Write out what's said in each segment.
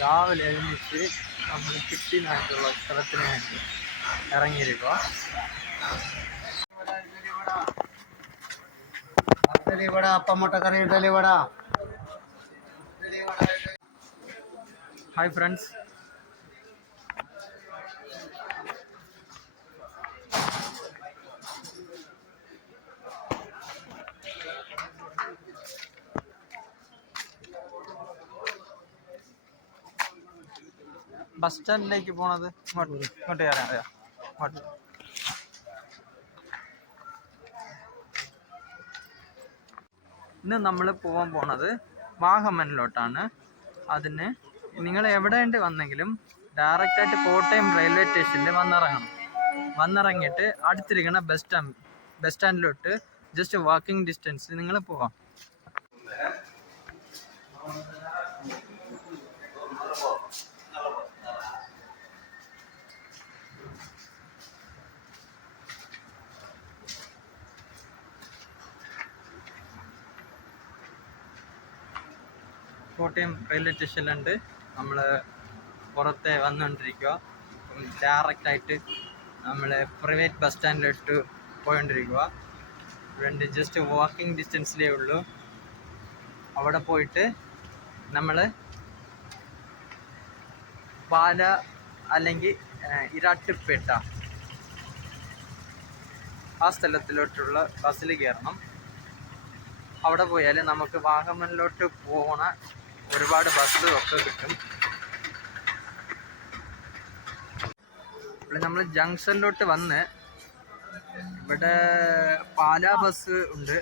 രാവിലെ എഴുന്നേറ്റ് നമ്മൾ കിട്ടിനായിട്ടുള്ള സ്ഥലത്തിന് വേണ്ടി ഇറങ്ങിയിരിക്കുക. ഹായ് ഫ്രണ്ട്സ്, ബസ് സ്റ്റാൻഡിലേക്ക് പോണത് ഇങ്ങോട്ട് കയറാൻ അറിയാം. ഇന്ന് നമ്മൾ പോകാൻ പോണത് വാഗമണിലോട്ടാണ്. അതിന് നിങ്ങൾ എവിടെ വന്നെങ്കിലും ഡയറക്റ്റായിട്ട് കോട്ടയം റെയിൽവേ സ്റ്റേഷനിൽ വന്നിറങ്ങിയിട്ട് അടുത്തിരിക്കുന്ന ബസ് സ്റ്റാൻഡിലോട്ട് ജസ്റ്റ് വാക്കിംഗ് ഡിസ്റ്റൻസ് നിങ്ങൾ പോവാം. കോട്ടയം റെയിൽവേ സ്റ്റേഷനിലുണ്ട്. നമ്മൾ പുറത്തെ വന്നുകൊണ്ടിരിക്കുക. ഡയറക്റ്റായിട്ട് നമ്മൾ പ്രൈവറ്റ് ബസ് സ്റ്റാൻഡിലോട്ട് പോയിക്കൊണ്ടിരിക്കുക. ഇവിടെ ജസ്റ്റ് വാക്കിംഗ് ഡിസ്റ്റൻസിലേ ഉള്ളൂ. അവിടെ പോയിട്ട് നമ്മൾ പാല അല്ലെങ്കിൽ ഇരാട്ടുപേട്ട ആ സ്ഥലത്തിലോട്ടുള്ള ബസ്സിൽ കയറണം. അവിടെ പോയാൽ നമുക്ക് വാഗമണിലോട്ട് പോകണ ഒരുപാട് ബസ്സും ഒക്കെ കിട്ടും. ഇവിടെ നമ്മൾ ജംഗ്ഷനിലോട്ട് വന്ന് ഇവിടെ പാലാ ബസ് ഉണ്ട്.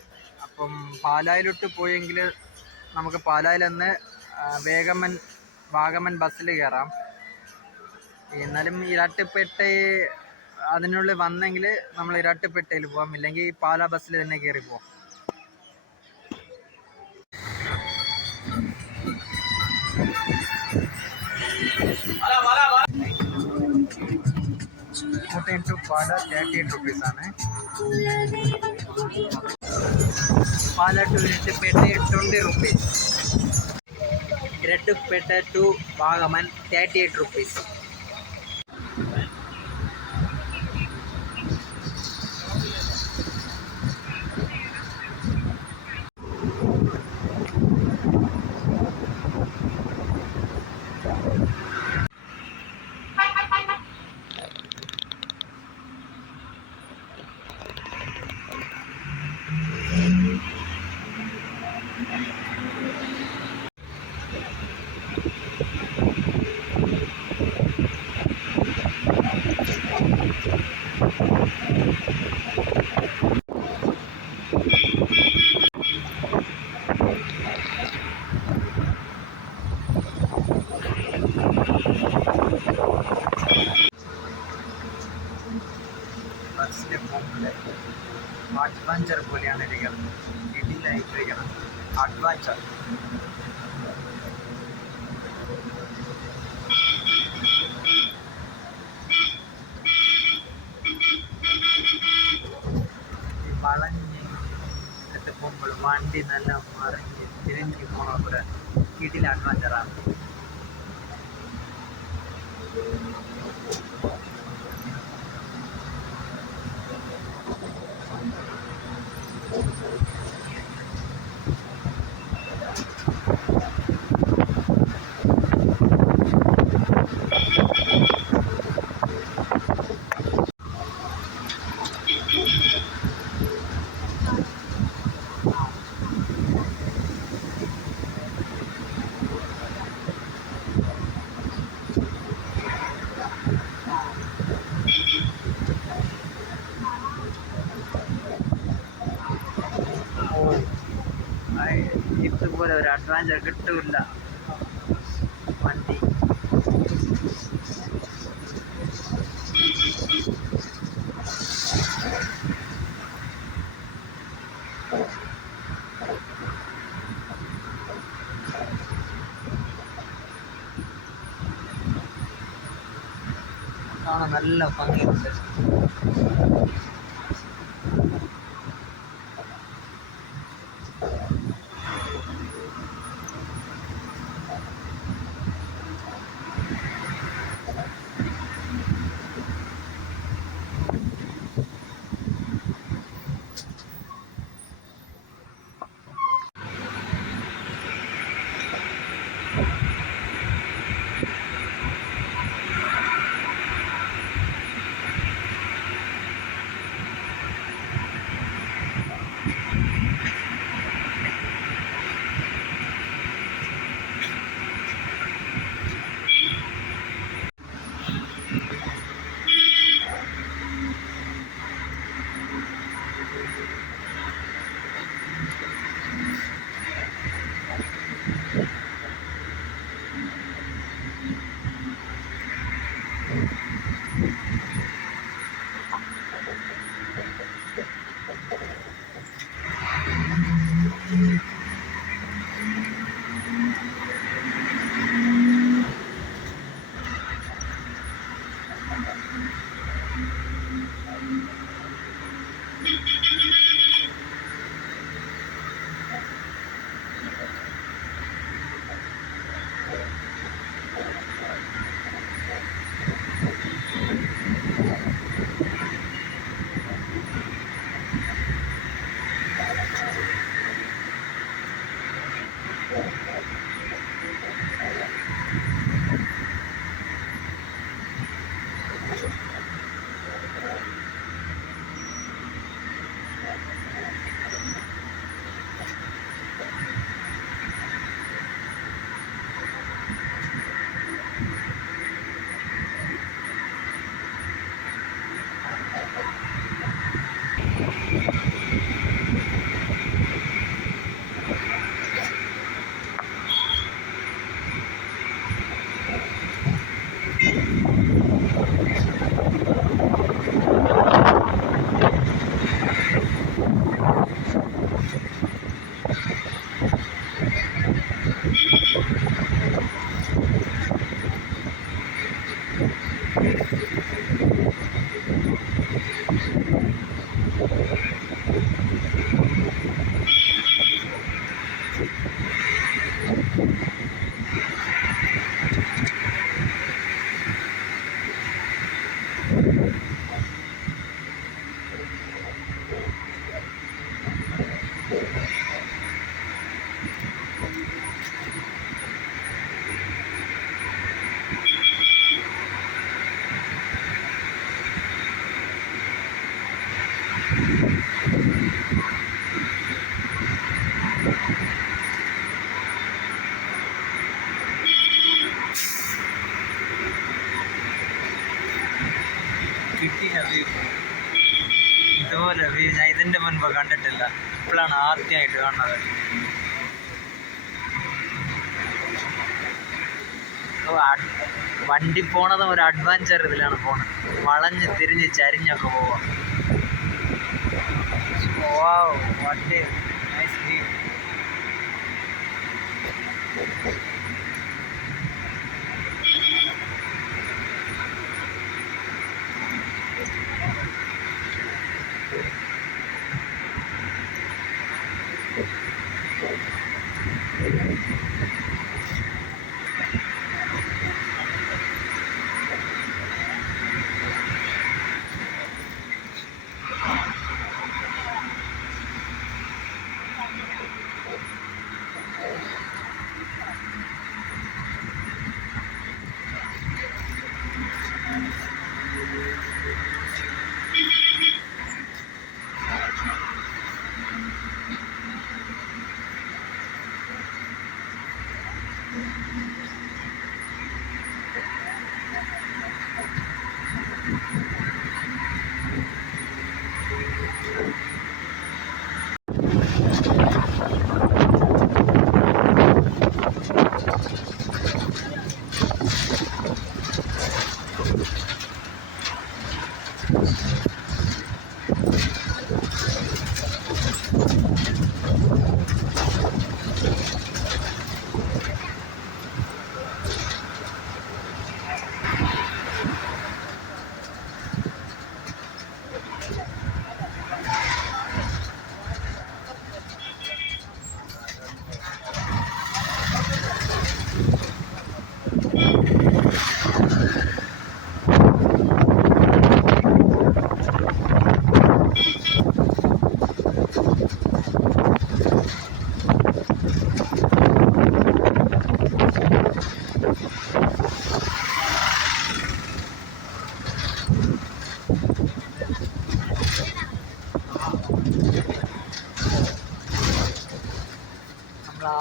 അപ്പം പാലായിലോട്ട് പോയെങ്കിൽ നമുക്ക് പാലായിൽ നിന്ന് വാഗമൺ ബസ്സിൽ കയറാം. എന്നാലും ഇരാട്ടുപേട്ട അതിനുള്ളിൽ വന്നെങ്കിൽ നമ്മൾ ഇരാട്ടുപേട്ടയിൽ പോകാം, ഇല്ലെങ്കിൽ പാലാ ബസ്സിൽ തന്നെ കയറി പോവാം. കോട്ടയം ടു പാല 38 റുപ്പീസാണ്. Pala to Erattupetta 20 rupees. Erattupetta to Vagamon 38 rupees. ബസ്സിലെ പോകുമ്പോൾ അഡ്വഞ്ചർ പോലെയാണ് ഇരിക്കുന്നത്. ഇതിലായിട്ടിരിക്കണം അഡ്വഞ്ചർ. വളഞ്ഞ് എടുത്ത് പോകുമ്പോൾ വണ്ടി നല്ല മറിഞ്ഞ് തിരിഞ്ഞ് പോണ കൂടെ ഇതിൽ അഡ്വഞ്ചറാണ്. ഇതുപോലെ ഒരു അഡ്വഞ്ചർ കിട്ടൂല വണ്ടി. കാണാൻ നല്ല ഭംഗിയുണ്ട്. സ്ഥലമാണ് ആദ്യമായിട്ട് കാണുന്നത്. വണ്ടി പോണതും ഒരു അഡ്വഞ്ചർ ഇതിലാണ് പോണത്. വളഞ്ഞ് തിരിഞ്ഞ് ചരിഞ്ഞൊക്കെ പോവാം. വണ്ടി നൈസ് വ്യൂ.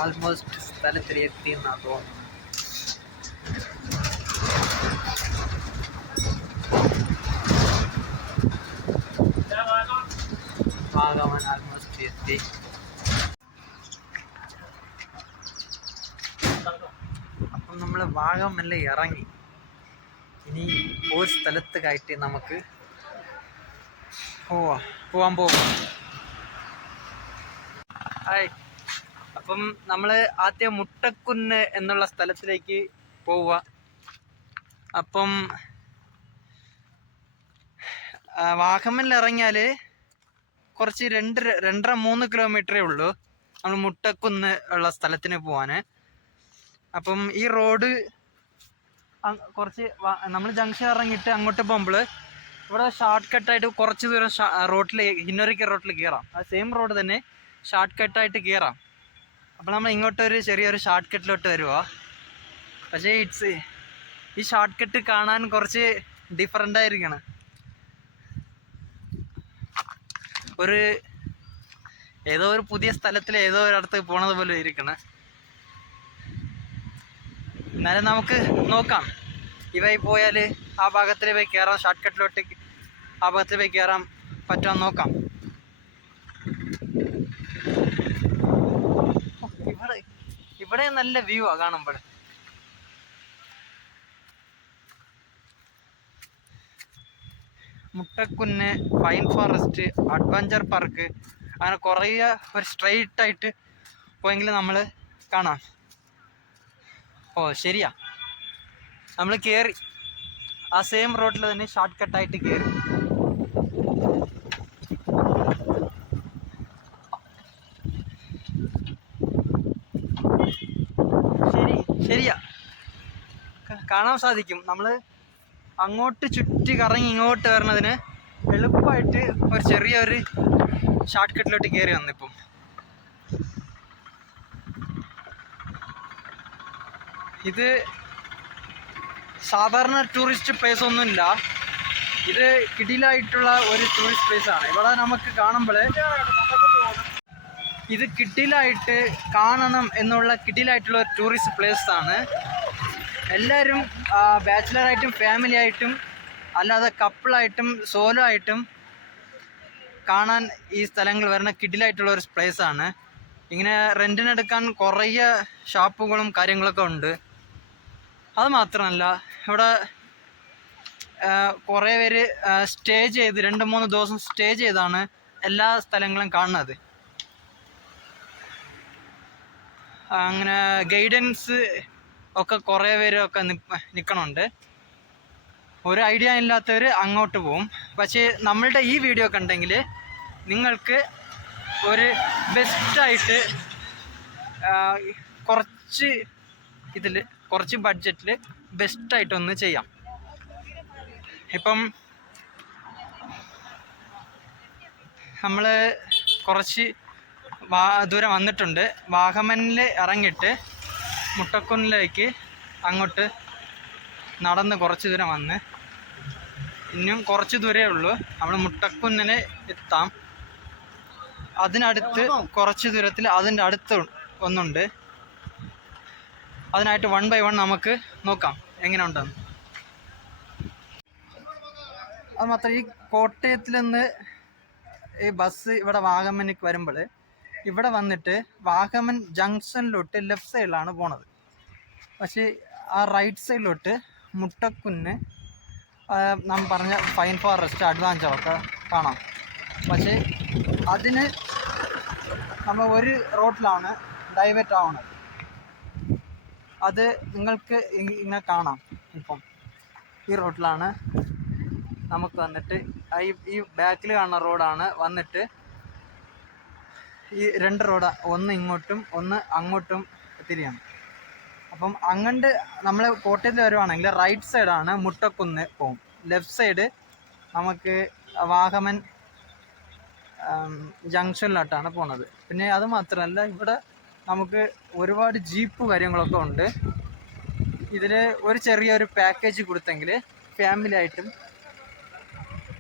ആൾമോസ്റ്റ് സ്ഥലത്തിൽ എത്തിയെന്നാണ് തോന്നുന്നു. വാഗമൺ ആൾമോസ്റ്റ് എത്തി. അപ്പം നമ്മൾ വാഗമണിൽ ഇറങ്ങി. ഇനി ഒരു സ്ഥലത്ത് കയറ്റി നമുക്ക് പോവാൻ പോകും. ഹായ്. അപ്പം നമ്മൾ ആദ്യം മുട്ടക്കുന്ന് എന്നുള്ള സ്ഥലത്തിലേക്ക് പോവുക. അപ്പം വാഗമണിൽ ഇറങ്ങിയാൽ കുറച്ച് 2.5-3 കിലോമീറ്ററേ ഉള്ളൂ നമ്മൾ മുട്ടക്കുന്ന് ഉള്ള സ്ഥലത്തിന് പോവാൻ. അപ്പം ഈ റോഡ് കുറച്ച് നമ്മൾ ജംഗ്ഷൻ ഇറങ്ങിയിട്ട് അങ്ങോട്ട് പോകുമ്പോൾ ഇവിടെ ഷോർട്ട് കട്ടായിട്ട് കുറച്ച് ദൂരം റോട്ടിൽ ഹിന്നോരിക്ക റോട്ടിൽ കയറാം. ആ സെയിം റോഡ് തന്നെ ഷോർട്ട് കട്ടായിട്ട് കയറാം. അപ്പോൾ നമ്മൾ ഇങ്ങോട്ടൊരു ചെറിയൊരു ഷോർട്ട് കട്ടിലോട്ട് വരുവാ. പക്ഷേ ഈ ഷോർട്ട് കട്ട് കാണാൻ കുറച്ച് ഡിഫറെൻ്റ് ആയിരിക്കണം. ഏതോ ഒരു പുതിയ സ്ഥലത്തിൽ ഏതോ ഒരിടത്ത് പോണത് പോലെ ഇരിക്കണം. എന്നാലും നമുക്ക് നോക്കാം. ഇവയിൽ പോയാൽ ആ ഭാഗത്തിൽ പോയി കയറാം. ഷോർട്ട് കട്ടിലോട്ട് ആ ഭാഗത്തിൽ പോയി കയറാൻ പറ്റുമോ നോക്കാം. ഇവിടെ നല്ല വ്യൂ ആ കാണുമ്പോൾ. മുട്ടക്കുന്ന്, പൈൻ ഫോറസ്റ്റ്, അഡ്വഞ്ചർ പാർക്ക്, അങ്ങനെ കുറേ ഒരു സ്ട്രെയിറ്റ് ആയിട്ട് പോയെങ്കിൽ നമ്മൾ കാണാം. ശരിയാ, നമ്മൾ കയറി ആ സെയിം റോഡിൽ തന്നെ ഷോർട്ട് കട്ടായിട്ട് കയറി. ശരിയാ, കാണാൻ സാധിക്കും. നമ്മൾ അങ്ങോട്ട് ചുറ്റി കറങ്ങി ഇങ്ങോട്ട് വരുന്നതിന് എളുപ്പമായിട്ട് ഒരു ചെറിയൊരു ഷോർട്ട് കട്ടിലോട്ട് കയറി വന്നിപ്പം. ഇത് സാധാരണ ടൂറിസ്റ്റ് പ്ലേസ് ഒന്നുമില്ല. ഇത് കിടിലായിട്ടുള്ള ഒരു ടൂറിസ്റ്റ് പ്ലേസ് ആണ്. ഇവിടെ നമുക്ക് കാണുമ്പോൾ ഇത് കിടിലായിട്ട് കാണണം എന്നുള്ള കിടിലായിട്ടുള്ള ഒരു ടൂറിസ്റ്റ് പ്ലേസ് ആണ്. എല്ലാവരും ബാച്ചിലറായിട്ടും ഫാമിലി ആയിട്ടും അല്ലാതെ കപ്പിളായിട്ടും സോലോ ആയിട്ടും കാണാൻ ഈ സ്ഥലങ്ങൾ വരുന്ന കിടിലായിട്ടുള്ള ഒരു പ്ലേസാണ്. ഇങ്ങനെ റെൻറ്റിനെടുക്കാൻ കുറേ ഷോപ്പുകളും കാര്യങ്ങളൊക്കെ ഉണ്ട്. അത് മാത്രമല്ല ഇവിടെ കുറേ പേര് സ്റ്റേ ചെയ്ത് 2-3 ദിവസം സ്റ്റേ ചെയ്താണ് എല്ലാ സ്ഥലങ്ങളും കാണുന്നത്. അങ്ങനെ ഗൈഡൻസ് ഒക്കെ കുറേ പേരൊക്കെ നിൽക്കണുണ്ട്. ഒരു ഐഡിയ ഇല്ലാത്തവർ അങ്ങോട്ട് പോവും. പക്ഷേ നമ്മളുടെ ഈ വീഡിയോ കണ്ടെങ്കിൽ നിങ്ങൾക്ക് ഒരു ബെസ്റ്റായിട്ട് കുറച്ച് ബഡ്ജറ്റിൽ ബെസ്റ്റായിട്ടൊന്ന് ചെയ്യാം. ഇപ്പം നമ്മൾ കുറച്ച് ദൂരം വന്നിട്ടുണ്ട്. വാഗമണിൽ ഇറങ്ങിയിട്ട് മുട്ടക്കുന്നിലേക്ക് അങ്ങോട്ട് നടന്ന് കുറച്ച് ദൂരം വന്ന് ഇനിയും കുറച്ച് ദൂരമേ ഉള്ളൂ. നമ്മൾ മുട്ടക്കുന്നിന് എത്താം. അതിനടുത്ത് കുറച്ച് ദൂരത്തിൽ അതിൻ്റെ അടുത്ത് ഒന്നുണ്ട്. അതിനായിട്ട് 1 by 1 നമുക്ക് നോക്കാം എങ്ങനെ ഉണ്ടെന്ന്. അത് മാത്രം, ഈ കോട്ടയത്തിൽ നിന്ന് ഈ ബസ് ഇവിടെ വാഗമണിക്ക് വരുമ്പോൾ ഇവിടെ വന്നിട്ട് വാഗമൺ ജംഗ്ഷനിലോട്ട് ലെഫ്റ്റ് സൈഡിലാണ് പോണത്. പക്ഷേ ആ റൈറ്റ് സൈഡിലോട്ട് മുട്ടക്കുന്ന് നാം പറഞ്ഞ ഫൈൻ ഫോറസ്റ്റ് അഡ്വാഞ്ചറൊക്കെ കാണാം. പക്ഷേ അതിന് നമ്മൾ ഒരു റോഡിലാണ് ഡൈവേർട്ട് ആവുന്നത്. അത് നിങ്ങൾക്ക് ഇങ്ങനെ കാണാം. ഇപ്പം ഈ റോഡിലാണ് നമുക്ക് വന്നിട്ട് ഈ ബാക്കിൽ കാണുന്ന റോഡാണ് വന്നിട്ട് ഈ 2 റോഡ്, ഒന്ന് ഇങ്ങോട്ടും ഒന്ന് അങ്ങോട്ടും തിരിയാണ്. അപ്പം അങ്ങോട്ട് നമ്മൾ കോട്ടയത്തിൽ വരുവാണെങ്കിൽ റൈറ്റ് സൈഡാണ് മുട്ടക്കുന്ന് പോകും. ലെഫ്റ്റ് സൈഡ് നമുക്ക് വാഗമൺ ജംഗ്ഷനിലോട്ടാണ് പോണത്. പിന്നെ അത് മാത്രമല്ല ഇവിടെ നമുക്ക് ഒരുപാട് ജീപ്പ് കാര്യങ്ങളൊക്കെ ഉണ്ട്. ഇതിൽ ഒരു ചെറിയൊരു പാക്കേജ് കൊടുത്തെങ്കിൽ ഫാമിലി ആയിട്ടും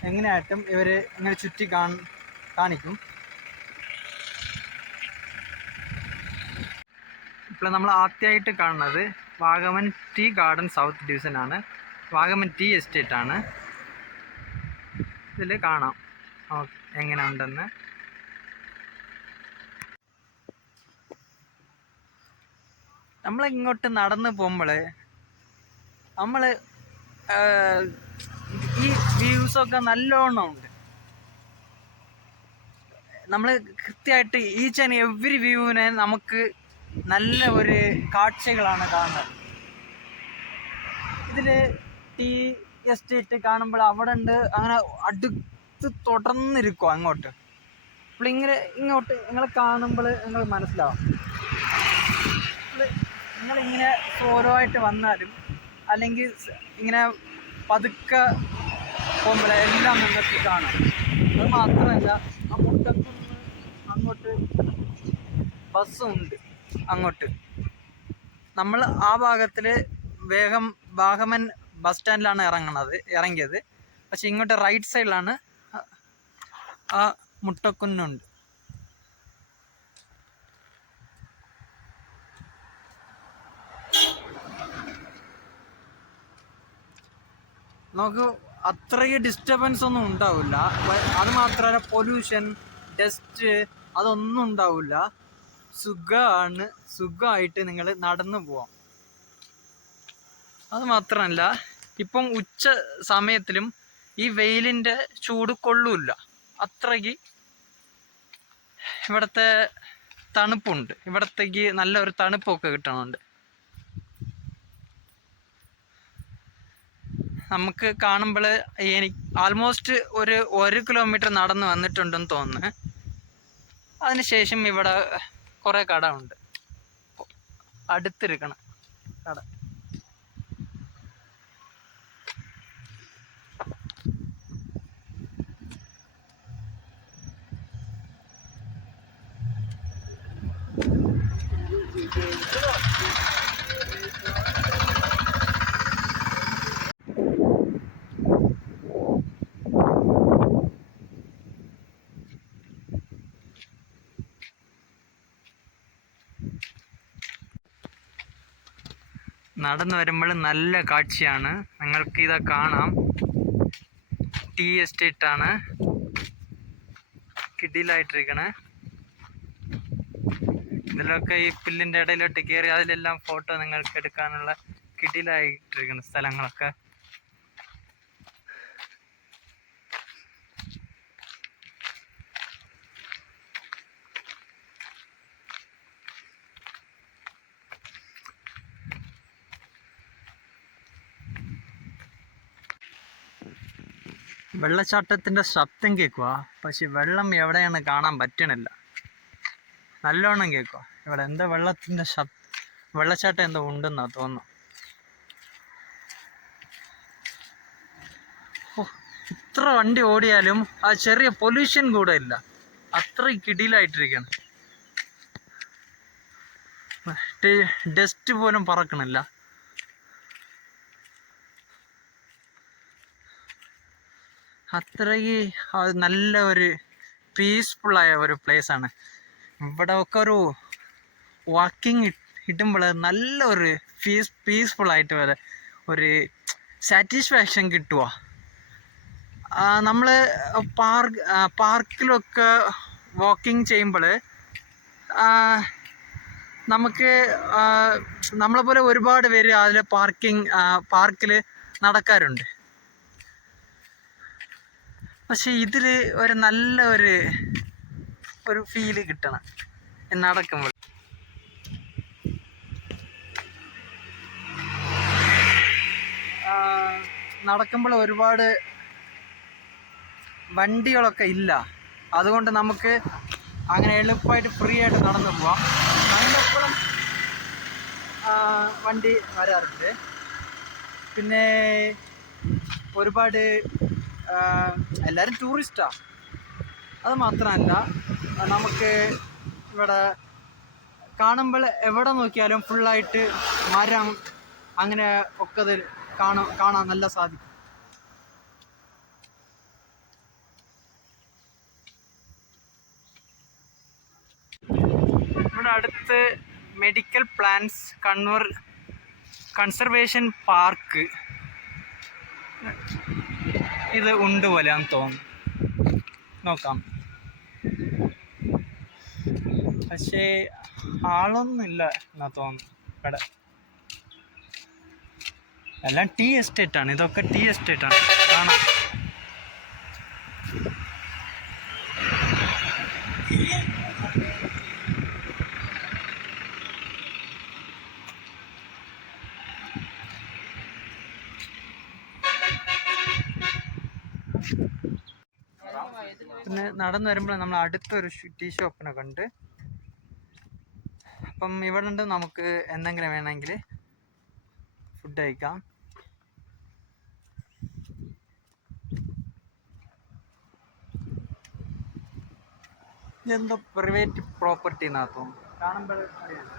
എങ്ങനെയായിട്ടും ഇവർ ഇങ്ങനെ ചുറ്റി കാണിക്കും. ഇപ്പോൾ നമ്മൾ ആദ്യമായിട്ട് കാണുന്നത് വാഗമൺ ടീ ഗാർഡൻ സൗത്ത് ഡിവിഷനാണ്. വാഗമൺ ടീ എസ്റ്റേറ്റാണ്. ഇതിൽ കാണാം എങ്ങനെ ഉണ്ടെന്ന്. നമ്മളിങ്ങോട്ട് നടന്ന് പോകുമ്പോൾ നമ്മൾ ഈ വ്യൂസൊക്കെ നല്ലോണം ഉണ്ട്. നമ്മൾ കൃത്യമായിട്ട് ഈച്ച് ആൻഡ് എവറി വ്യൂവിനെ നമുക്ക് നല്ല ഒരു കാഴ്ചകളാണ് കാണുന്നത്. ഇതിൽ ടീ എസ്റ്റേറ്റ് കാണുമ്പോൾ അവിടെ ഉണ്ട് അങ്ങനെ അടുത്ത് തുടർന്നിരിക്കും അങ്ങോട്ട്. അപ്പോൾ ഇങ്ങോട്ട് നിങ്ങൾ കാണുമ്പോൾ നിങ്ങൾ മനസ്സിലാവും. നിങ്ങളിങ്ങനെ സ്ലോ ആയിട്ട് വന്നാലും അല്ലെങ്കിൽ ഇങ്ങനെ പതുക്കെ പോകുമ്പോൾ എല്ലാം നിങ്ങൾക്ക് കാണാം. അത് മാത്രമല്ല ആ മുട്ടക്കുന്ന് അങ്ങോട്ട് ബസ്സും ഉണ്ട്. അങ്ങോട്ട് നമ്മൾ ആ ഭാഗത്തിൽ വേഗം വാഗമൺ ബസ് സ്റ്റാൻഡിലാണ് ഇറങ്ങിയത്. പക്ഷെ ഇങ്ങോട്ട് റൈറ്റ് സൈഡിലാണ് ആ മുട്ടക്കുന്നുണ്ട്. നമുക്ക് അത്രയ്ക്ക് ഡിസ്റ്റർബൻസ് ഒന്നും ഉണ്ടാവില്ല. അത് മാത്രമല്ല പൊല്യൂഷൻ, ഡസ്റ്റ് അതൊന്നും ഉണ്ടാവില്ല. സുഖമായിട്ട് നിങ്ങൾ നടന്നു പോവാം. അത് മാത്രമല്ല ഇപ്പം ഉച്ച സമയത്തിലും ഈ വെയിലിൻ്റെ ചൂട് കൊള്ളൂല്ല. അത്രയ്ക്ക് ഇവിടുത്തെ തണുപ്പുണ്ട്. ഇവിടത്തേക്ക് നല്ലൊരു തണുപ്പൊക്കെ കിട്ടുന്നുണ്ട്. നമുക്ക് കാണുമ്പോൾ എനിക്ക് ആൾമോസ്റ്റ് ഒരു 1 കിലോമീറ്റർ നടന്ന് വന്നിട്ടുണ്ടെന്ന് തോന്നുന്നു. അതിനുശേഷം ഇവിടെ കുറേ കട ഉണ്ട്, അടുത്തിരിക്കണം കട. നടന്നു വരുമ്പോൾ നല്ല കാഴ്ചയാണ്. നിങ്ങൾക്ക് ഇതാ കാണാം, ടീ എസ്റ്റേറ്റ് ആണ്. കിടിലായിട്ടിരിക്കണേ. ഇതിലൊക്കെ ഈ പുല്ലിൻ്റെ ഇടയിലോട്ട് കയറി അതിലെല്ലാം ഫോട്ടോ നിങ്ങൾക്ക് എടുക്കാനുള്ള കിടിലായിട്ടിരിക്കുന്ന സ്ഥലങ്ങളൊക്കെ. വെള്ളച്ചാട്ടത്തിൻ്റെ ശബ്ദം കേൾക്കുക, പക്ഷെ വെള്ളം എവിടെയാണ് കാണാൻ പറ്റണില്ല. നല്ലോണം കേൾക്കുക. ഇവിടെ എന്താ വെള്ളത്തിൻ്റെ വെള്ളച്ചാട്ടം എന്തോ ഉണ്ടെന്നാ തോന്നുന്നു. ഇത്ര വണ്ടി ഓടിയാലും ആ ചെറിയ പൊല്യൂഷൻ കൂടെ ഇല്ല. അത്രയും കിടിലായിട്ടിരിക്കണം. ഡസ്റ്റ് പോലും പറക്കണില്ല. അത്രയ്ക്ക് നല്ല ഒരു പീസ്ഫുള്ളായ ഒരു പ്ലേസാണ്. ഇവിടെ ഒക്കെ ഒരു വാക്കിംഗ് കിട്ടുമ്പോൾ നല്ലൊരു പീസ്ഫുള്ളായിട്ട് വരെ ഒരു സാറ്റിസ്ഫാക്ഷൻ കിട്ടുക. നമ്മൾ പാർക്കിലൊക്കെ വാക്കിംഗ് ചെയ്യുമ്പോൾ നമുക്ക് നമ്മളെപ്പോലെ ഒരുപാട് പേര് അതിൽ പാർക്കിൽ നടക്കാറുണ്ട്. പക്ഷെ ഇതിൽ ഒരു നല്ല ഒരു ഫീല് കിട്ടണം നടക്കുമ്പോൾ. നടക്കുമ്പോൾ ഒരുപാട് വണ്ടികളൊക്കെ ഇല്ല. അതുകൊണ്ട് നമുക്ക് അങ്ങനെ എളുപ്പമായിട്ട് ഫ്രീ ആയിട്ട് നടന്നു പോവാം. അതിനെപ്പോഴും വണ്ടി വരാറുണ്ട്. പിന്നെ ഒരുപാട് എല്ലാവരും ടൂറിസ്റ്റാണ്. അത് മാത്രമല്ല, നമുക്ക് ഇവിടെ കാണുമ്പോൾ എവിടെ നോക്കിയാലും ഫുള്ളായിട്ട് മരം അങ്ങനെ ഒക്കെ അതിൽ കാണാൻ നല്ല സാധിക്കും. ഇവിടെ അടുത്ത് മെഡിക്കൽ പ്ലാന്റ്സ് കൺസർവേഷൻ പാർക്ക് ഇത് ഉണ്ട് പോലെയാന്ന് തോന്നുന്നു. നോക്കാം. പക്ഷേ ആളൊന്നുമില്ല എന്നാ തോന്നുന്നു. ഇവിടെ എല്ലാം ടീ എസ്റ്റേറ്റാണ്. ഇതൊക്കെ ടീ എസ്റ്റേറ്റാണ്. കാണാം. പിന്നെ നടന്നു വരുമ്പോൾ നമ്മൾ അടുത്തൊരു ടീ ഷോപ്പിനെ കണ്ട്. അപ്പം ഇവിടെ ഉണ്ട്, നമുക്ക് എന്തെങ്കിലും വേണമെങ്കിൽ ഫുഡ് കഴിക്കാം. എന്തോ പ്രൈവറ്റ് പ്രോപ്പർട്ടി എന്നാ തോന്നുന്നു. കാണുമ്പോൾ അറിയാം.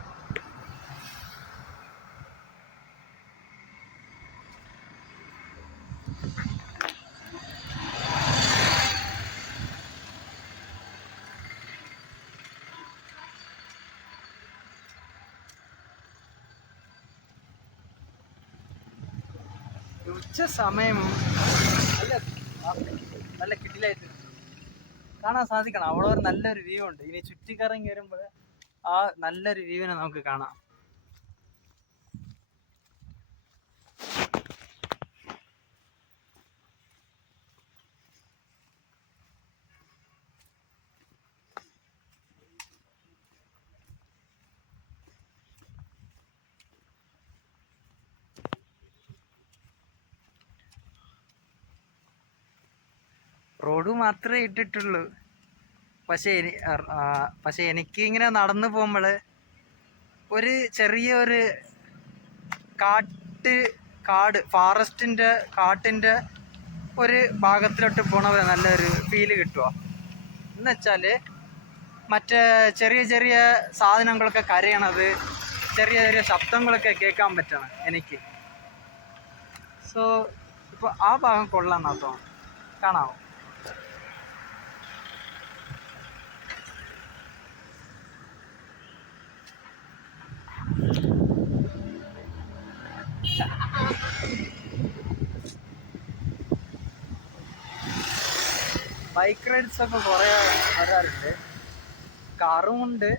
ഉച്ച സമയം നല്ല കിടിലായിട്ട് കാണാൻ സാധിക്കണം. അവിടെ ഒരു നല്ലൊരു വ്യൂ ഉണ്ട്. ഇനി ചുറ്റിക്കറങ്ങി വരുമ്പോൾ ആ നല്ലൊരു വ്യൂവിനെ നമുക്ക് കാണാം. റോഡ് മാത്രമേ ഇട്ടിട്ടുള്ളൂ. പക്ഷേ എനിക്ക് ഇങ്ങനെ നടന്നു പോകുമ്പോൾ ഒരു ചെറിയൊരു കാട്ടിൻ്റെ ഒരു ഭാഗത്തിലോട്ട് പോണ നല്ലൊരു ഫീല് കിട്ടുക. എന്നുവെച്ചാൽ മറ്റേ ചെറിയ ചെറിയ സാധനങ്ങളൊക്കെ കരയണത്, ചെറിയ ചെറിയ ശബ്ദങ്ങളൊക്കെ കേൾക്കാൻ പറ്റണം എനിക്ക്. സോ ഇപ്പോൾ ആ ഭാഗം കൊള്ളാമെന്നാ തോന്നുന്നു. കാണാമോ? ബൈക്ക് റൈഡ്സ് ഒക്കെ കുറേ വരാറുണ്ട്. കാറും ഉണ്ട്,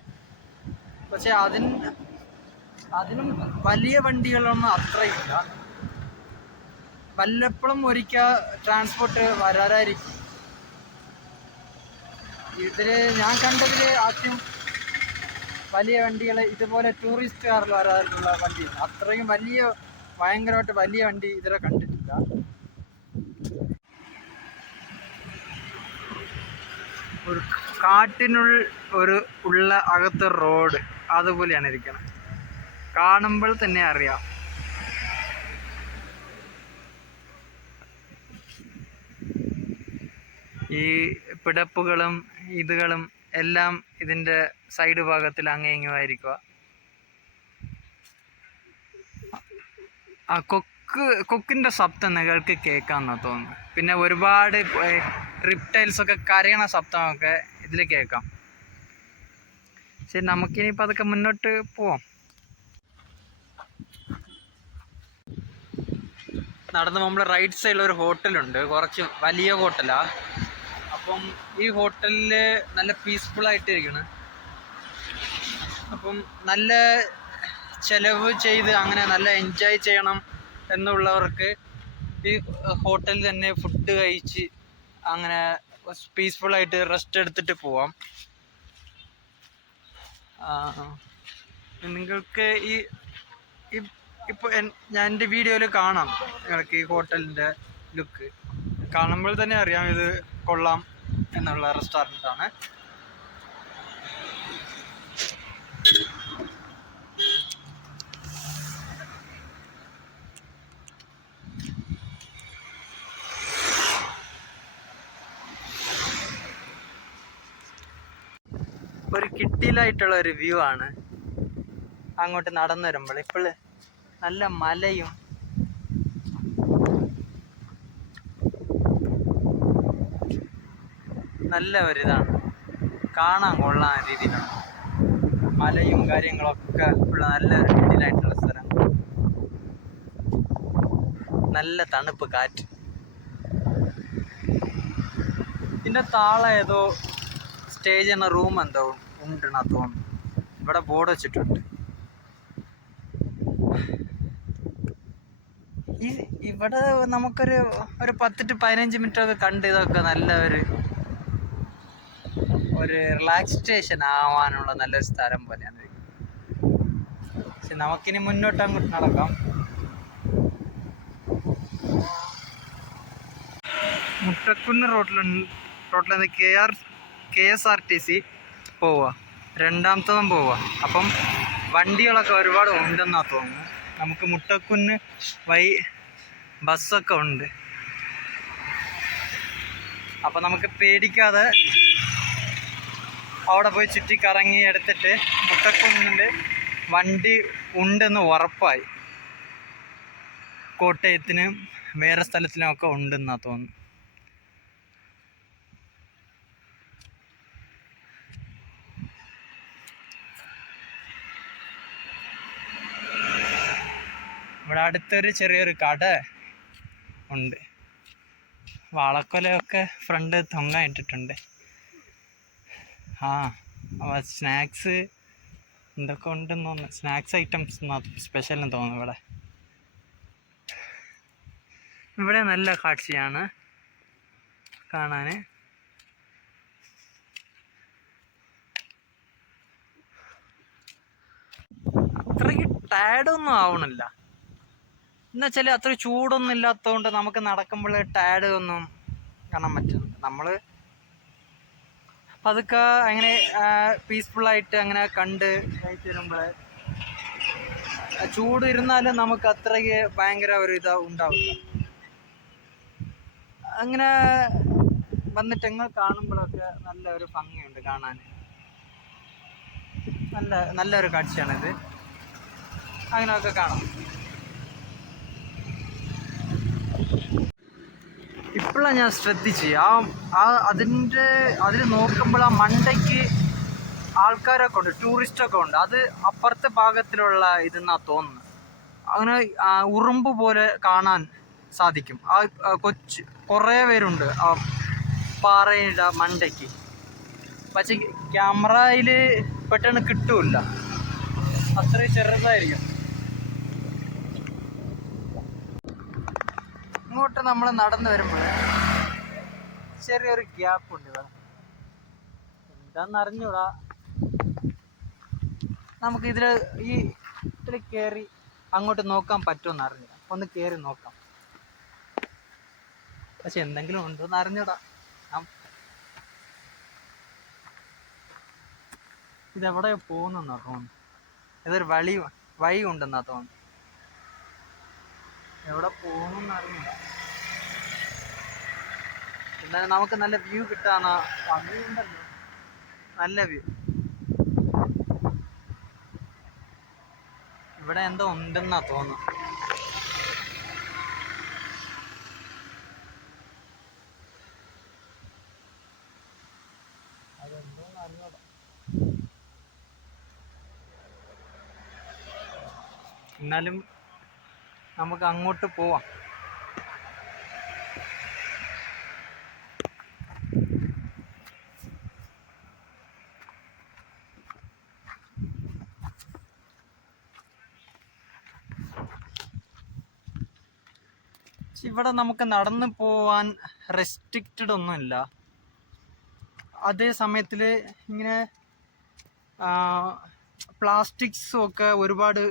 പക്ഷെ അതിനും വലിയ വണ്ടികളൊന്നും അത്രയില്ല. വല്ലപ്പോഴും ഒരിക്കൽ ട്രാൻസ്പോർട്ട് വരാറായിരിക്കും. ഞാൻ കണ്ടതിൽ ആദ്യം വലിയ വണ്ടികൾ ഇതുപോലെ ടൂറിസ്റ്റ് കാറിൽ വരാറുള്ള വണ്ടി, അത്രയും ഭയങ്കരമായിട്ട് വലിയ വണ്ടി ഇതുവരെ കണ്ടിട്ടില്ല. ഒരു കാട്ടിനുള്ള അകത്ത് റോഡ് അതുപോലെയാണ് ഇരിക്കണം. കാണുമ്പോൾ തന്നെ അറിയാം. ഈ പിടപ്പുകളും ഇതുകളും എല്ലാം ഇതിൻ്റെ സൈഡ് ഭാഗത്തിൽ അങ്ങേ ഇങ്ങുമായിരിക്കുക. ആ കൊക്കിൻ്റെ ശബ്ദം നിങ്ങൾക്ക് കേൾക്കാമെന്നാണ് തോന്നുന്നു. പിന്നെ ഒരുപാട് റിപ്റ്റൈൽസ് ഒക്കെ കരയണ ശബ്ദമൊക്കെ ഇതിൽ കേൾക്കാം. ശരി, നമുക്കിനിയിപ്പോൾ അതൊക്കെ മുന്നോട്ട് പോവാം. നടന്ന് നമ്മൾ റൈറ്റ് സൈഡിൽ ഒരു ഹോട്ടലുണ്ട്, കുറച്ച് വലിയ ഹോട്ടലാണ്. അപ്പം ഈ ഹോട്ടലിൽ നല്ല പീസ്ഫുള്ളായിട്ടിരിക്കണം. അപ്പം നല്ല ചിലവ് ചെയ്ത് അങ്ങനെ നല്ല എൻജോയ് ചെയ്യണം എന്നുള്ളവർക്ക് ഈ ഹോട്ടലിൽ തന്നെ ഫുഡ് കഴിച്ച് അങ്ങനെ പീസ്ഫുള്ളായിട്ട് റെസ്റ്റ് എടുത്തിട്ട് പോവാം. നിങ്ങൾക്ക് ഇപ്പോൾ ഞാൻ എൻ്റെ വീഡിയോയിൽ കാണാം നിങ്ങൾക്ക് ഈ ഹോട്ടലിൻ്റെ ലുക്ക് കാണുമ്പോൾ തന്നെ അറിയാം ഇത് കൊള്ളാം എന്നുള്ള റെസ്റ്റോറൻ്റാണ്. ഒരു കിട്ടിയിലായിട്ടുള്ള ഒരു വ്യൂ ആണ് അങ്ങോട്ട് നടന്നു വരുമ്പോൾ. ഇപ്പോൾ നല്ല മലയും നല്ല ഒരിതാണ്, കാണാൻ കൊള്ളാൻ രീതിയിലാണ്. മലയും കാര്യങ്ങളൊക്കെ ഉള്ള നല്ല കിട്ടിയിലായിട്ടുള്ള സ്ഥലം. നല്ല തണുപ്പ് കാറ്റ്. ഇതിൻ്റെ താഴെ ഏതോ സ്റ്റേജ് എന്ന റൂം എന്തോ ഉണ്ടെന്നാ തോന്നുന്നു. ഇവിടെ ബോർഡ് വെച്ചിട്ടുണ്ട്. ഇവിടെ നമുക്കൊരു 10 to 15 മിനിറ്റ് ഒക്കെ കണ്ട് ഇതൊക്കെ നല്ല ഒരു റിലാക്സേഷൻ ആവാനുള്ള നല്ലൊരു സ്ഥലം പോലെയാണ്. പക്ഷെ നമുക്കിനി മുന്നോട്ട് അങ്ങോട്ട് നടക്കാം. മുട്ടക്കുന്ന് റോട്ടിൽ KSRTC പോവുക, രണ്ടാമത്തതും പോവുക. അപ്പം വണ്ടികളൊക്കെ ഒരുപാട് ഉണ്ടെന്നാണ് തോന്നുന്നു. നമുക്ക് മുട്ടക്കുന്ന് ബസ്സൊക്കെ ഉണ്ട്. അപ്പം നമുക്ക് പേടിക്കാതെ അവിടെ പോയി ചുറ്റിക്കറങ്ങി എടുത്തിട്ട് മുട്ടക്കുന്നിൽ വണ്ടി ഉണ്ടെന്ന് ഉറപ്പായി. കോട്ടയത്തിനും വേറെ സ്ഥലത്തിനുമൊക്കെ ഉണ്ടെന്നാണ് തോന്നുന്നു. ഇവിടെ അടുത്തൊരു ചെറിയൊരു കട ഉണ്ട്. വാളക്കൊലയൊക്കെ ഫ്രണ്ട് തൊങ്ങാൻ ഇട്ടിട്ടുണ്ട്. സ്നാക്സ് എന്തൊക്കെ ഉണ്ടെന്ന് തോന്നുന്നു. സ്നാക്സ് ഐറ്റംസ് സ്പെഷ്യൽ എന്ന് തോന്നുന്നു. ഇവിടെ നല്ല കാഴ്ചയാണ് കാണാൻ. അത്രയ്ക്ക് ടയർഡൊന്നും ആവണില്ല. എന്നുവെച്ചാൽ അത്ര ചൂടൊന്നും ഇല്ലാത്തതുകൊണ്ട് നമുക്ക് നടക്കുമ്പോൾ ടയർഡ് ഒന്നും കാണാൻ പറ്റുന്നുണ്ട്. നമ്മൾ പതുക്കെ അങ്ങനെ പീസ്ഫുള്ളായിട്ട് അങ്ങനെ കണ്ട് കഴിച്ചിരുമ്പോൾ ചൂട് ഇരുന്നാലും നമുക്ക് അത്രയ്ക്ക് ഭയങ്കര ഒരു ഉണ്ടാവില്ല. അങ്ങനെ വന്നിട്ട് എങ്ങനെ കാണുമ്പോഴൊക്കെ നല്ല ഒരു ഭംഗിയുണ്ട് കാണാൻ. നല്ലൊരു കാഴ്ചയാണിത്. അങ്ങനെയൊക്കെ കാണാം. ഇപ്പോഴാണ് ഞാൻ ശ്രദ്ധിച്ച് അതിൽ നോക്കുമ്പോൾ ആ മണ്ടയ്ക്ക് ആൾക്കാരൊക്കെ ഉണ്ട്, ടൂറിസ്റ്റൊക്കെ ഉണ്ട്. അത് അപ്പുറത്തെ ഭാഗത്തിലുള്ള ഇതെന്നാണ് തോന്നുന്നത്. അങ്ങനെ ഉറുമ്പ് പോലെ കാണാൻ സാധിക്കും. കുറേ പേരുണ്ട് പാറയുടെ മണ്ടയ്ക്ക്. പക്ഷെ ക്യാമറയിൽ പെട്ടെന്ന് കിട്ടൂല, അത്രയും ചെറുതായിരിക്കും. ഇങ്ങോട്ട് നമ്മൾ നടന്നു വരുമ്പോൾ ചെറിയൊരു ഗ്യാപ്പ് ഉണ്ട് ഇവിടെ. എന്താന്ന് അറിഞ്ഞൂടാ. നമുക്ക് ഇതിൽ കയറി അങ്ങോട്ട് നോക്കാൻ പറ്റുമെന്ന് അറിഞ്ഞില്ല. ഒന്ന് കയറി നോക്കാം. പക്ഷെ എന്തെങ്കിലും ഉണ്ടോന്ന് അറിഞ്ഞൂടാ. ഇതെവിടെ പോകുന്നെന്നാ തോന്നുന്നു. ഇതൊരു വഴി ഉണ്ടെന്നാ തോന്നുന്നു. എവിടെ പോകുന്നെന്ന് അറിഞ്ഞൂടാ. എന്തായാലും നമുക്ക് നല്ല വ്യൂ കിട്ടാന്നാ. വ്യൂ ഉണ്ടല്ലോ, നല്ല വ്യൂ. ഇവിടെ എന്തോ ഉണ്ടെന്നാ തോന്നുന്നു. അതെന്തോന്ന് അറിഞ്ഞൂടാ. എന്നാലും നമുക്ക് അങ്ങോട്ട് പോവാം. ഇവിടെ നമുക്ക് നടന്നു പോവാൻ റെസ്ട്രിക്റ്റഡ് ഒന്നുമില്ല. അതേ സമയത്തിൽ ഇങ്ങനെ പ്ലാസ്റ്റിക്സും ഒക്കെ ഒരുപാട്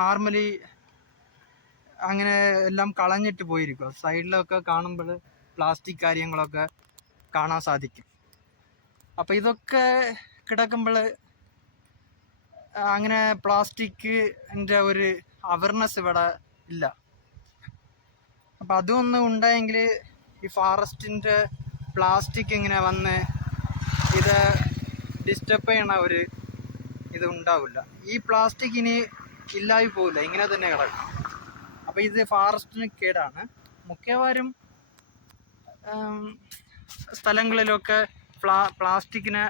നോർമലി അങ്ങനെ എല്ലാം കളഞ്ഞിട്ട് പോയിരിക്കും. സൈഡിലൊക്കെ കാണുമ്പോൾ പ്ലാസ്റ്റിക് കാര്യങ്ങളൊക്കെ കാണാൻ സാധിക്കും. അപ്പം ഇതൊക്കെ കിടക്കുമ്പോൾ അങ്ങനെ പ്ലാസ്റ്റിക്കിൻ്റെ ഒരു അവയർനെസ് ഇവിടെ ഇല്ല. അപ്പം അതൊന്ന് ഉണ്ടായെങ്കിൽ ഈ ഫോറസ്റ്റിൻ്റെ പ്ലാസ്റ്റിക് ഇങ്ങനെ വന്ന് ഇത് ഡിസ്റ്റർബ് ചെയ്യണ ഒരു ഇത് ഉണ്ടാവില്ല. ഈ പ്ലാസ്റ്റിക് ഇനി ഇല്ലായി പോവില്ല, ഇങ്ങനെ തന്നെ കിടക്കും. അപ്പോൾ ഇത് ഫോറസ്റ്റിന് കേടാണ്. മിക്കവാറും സ്ഥലങ്ങളിലൊക്കെ പ്ലാസ്റ്റിക്കിനെ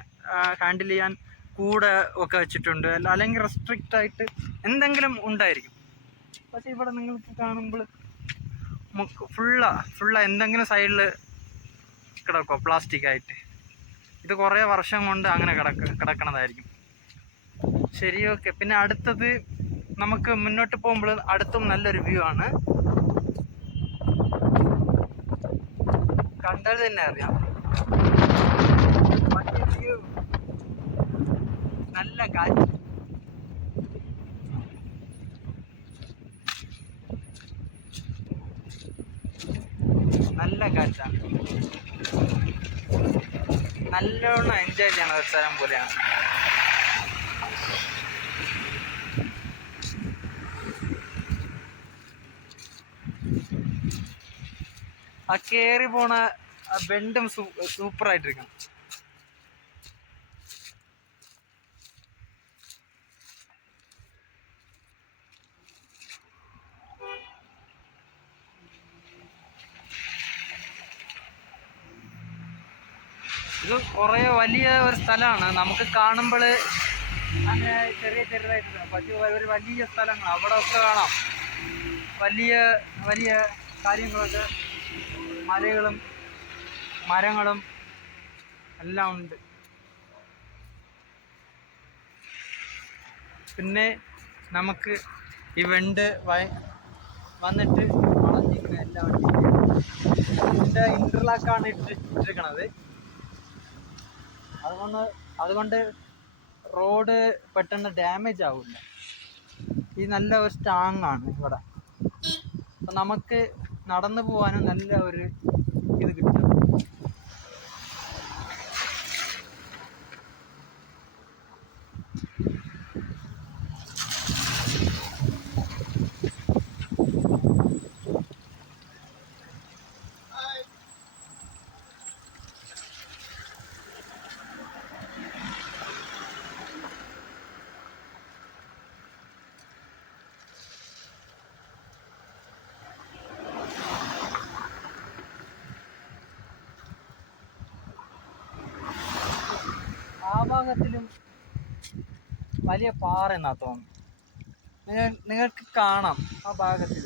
ഹാൻഡിൽ ചെയ്യാൻ കൂടെ ഒക്കെ വെച്ചിട്ടുണ്ട്, അല്ലെങ്കിൽ റെസ്ട്രിക്റ്റ് ആയിട്ട് എന്തെങ്കിലും ഉണ്ടായിരിക്കും. പക്ഷെ ഇവിടെ നിങ്ങൾക്ക് കാണുമ്പോൾ ഫുള്ള എന്തെങ്കിലും സൈഡിൽ കിടക്കുമോ പ്ലാസ്റ്റിക് ആയിട്ട്. ഇത് കുറേ വർഷം കൊണ്ട് അങ്ങനെ കിടക്കണതായിരിക്കും. ശരി, ഓക്കെ. പിന്നെ അടുത്തത് നമുക്ക് മുന്നോട്ട് പോകുമ്പോൾ അടുത്തും നല്ലൊരു വ്യൂ ആണ്. കണ്ടാൽ തന്നെ അറിയാം, വ്യൂ. നല്ല കാറ്റ്, നല്ല കാറ്റാണ്. നല്ലോണം എൻജോയ് ചെയ്യണ ഒരു സ്ഥലം പോലെയാണ്. ആ കയറി പോണ ബെൻഡും സൂപ്പറായിട്ടിരിക്കണം. ഇത് കുറേ വലിയ ഒരു സ്ഥലമാണ്. നമുക്ക് കാണുമ്പോൾ അങ്ങനെ ചെറുതായിട്ട്, പക്ഷേ ഒരു വലിയ സ്ഥലങ്ങൾ അവിടെ ഒക്കെ കാണാം. വലിയ വലിയ കാര്യങ്ങളൊക്കെ, മലകളും മരങ്ങളും എല്ലാം ഉണ്ട്. പിന്നെ നമുക്ക് ഈ വെണ്ട് വന്നിട്ട് വളഞ്ഞിങ്ങനെ എല്ലാ ഇതിൻ്റെ ഇൻ്റർലോക്കാണ് ഇട്ടിരിക്കണത്. അതുകൊണ്ട് റോഡ് പെട്ടെന്ന് ഡാമേജ് ആവില്ല. ഈ നല്ല ഒരു സ്ട്രോങ് ആണ് ഇവിടെ. അപ്പം നമുക്ക് നടന്നു പോകാനും നല്ല ഒരു ഇത് കിട്ടും. ആ ഭാഗത്തിലും വലിയ പാറ എന്നാ തോന്നുന്നു. നിങ്ങൾക്ക് കാണാം ആ ഭാഗത്തിൽ.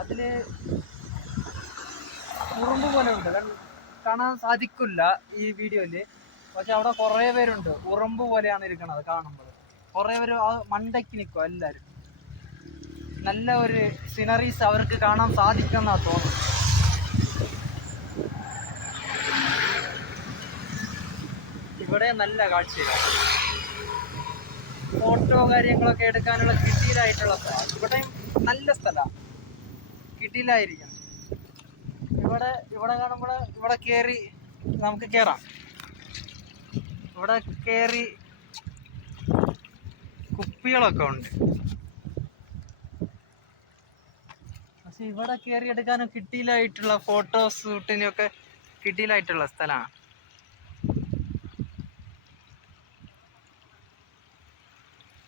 അതിൽ ഉറുമ്പ് പോലെ ഉണ്ട്. കാണാൻ സാധിക്കില്ല ഈ വീഡിയോയില്. പക്ഷെ അവിടെ കുറേ പേരുണ്ട്. ഉറമ്പ് പോലെയാണ് ഇരിക്കണത് കാണുമ്പോൾ. കുറേ പേര് ആ മണ്ടയ്ക്ക് നിൽക്കും എല്ലാവരും. നല്ല ഒരു സിനറീസ് അവർക്ക് കാണാൻ സാധിക്കുമെന്നാ തോന്നുന്നു. ഇവിടെ നല്ല കാഴ്ചയാണ്. ഫോട്ടോ കാര്യങ്ങളൊക്കെ എടുക്കാനുള്ള കിട്ടിയിലായിട്ടുള്ള സ്ഥലം. ഇവിടെയും നല്ല സ്ഥലമാണ്, കിട്ടിയിലായിരിക്കണം. ഇവിടെ കാണുമ്പോൾ ഇവിടെ കയറി നമുക്ക് കയറാം. ഇവിടെ കയറി കുപ്പികളൊക്കെ ഉണ്ട്. പക്ഷെ ഇവിടെ കയറി എടുക്കാനും കിട്ടിയിലായിട്ടുള്ള ഫോട്ടോ ഷൂട്ടിനൊക്കെ കിട്ടിയിലായിട്ടുള്ള സ്ഥലമാണ്.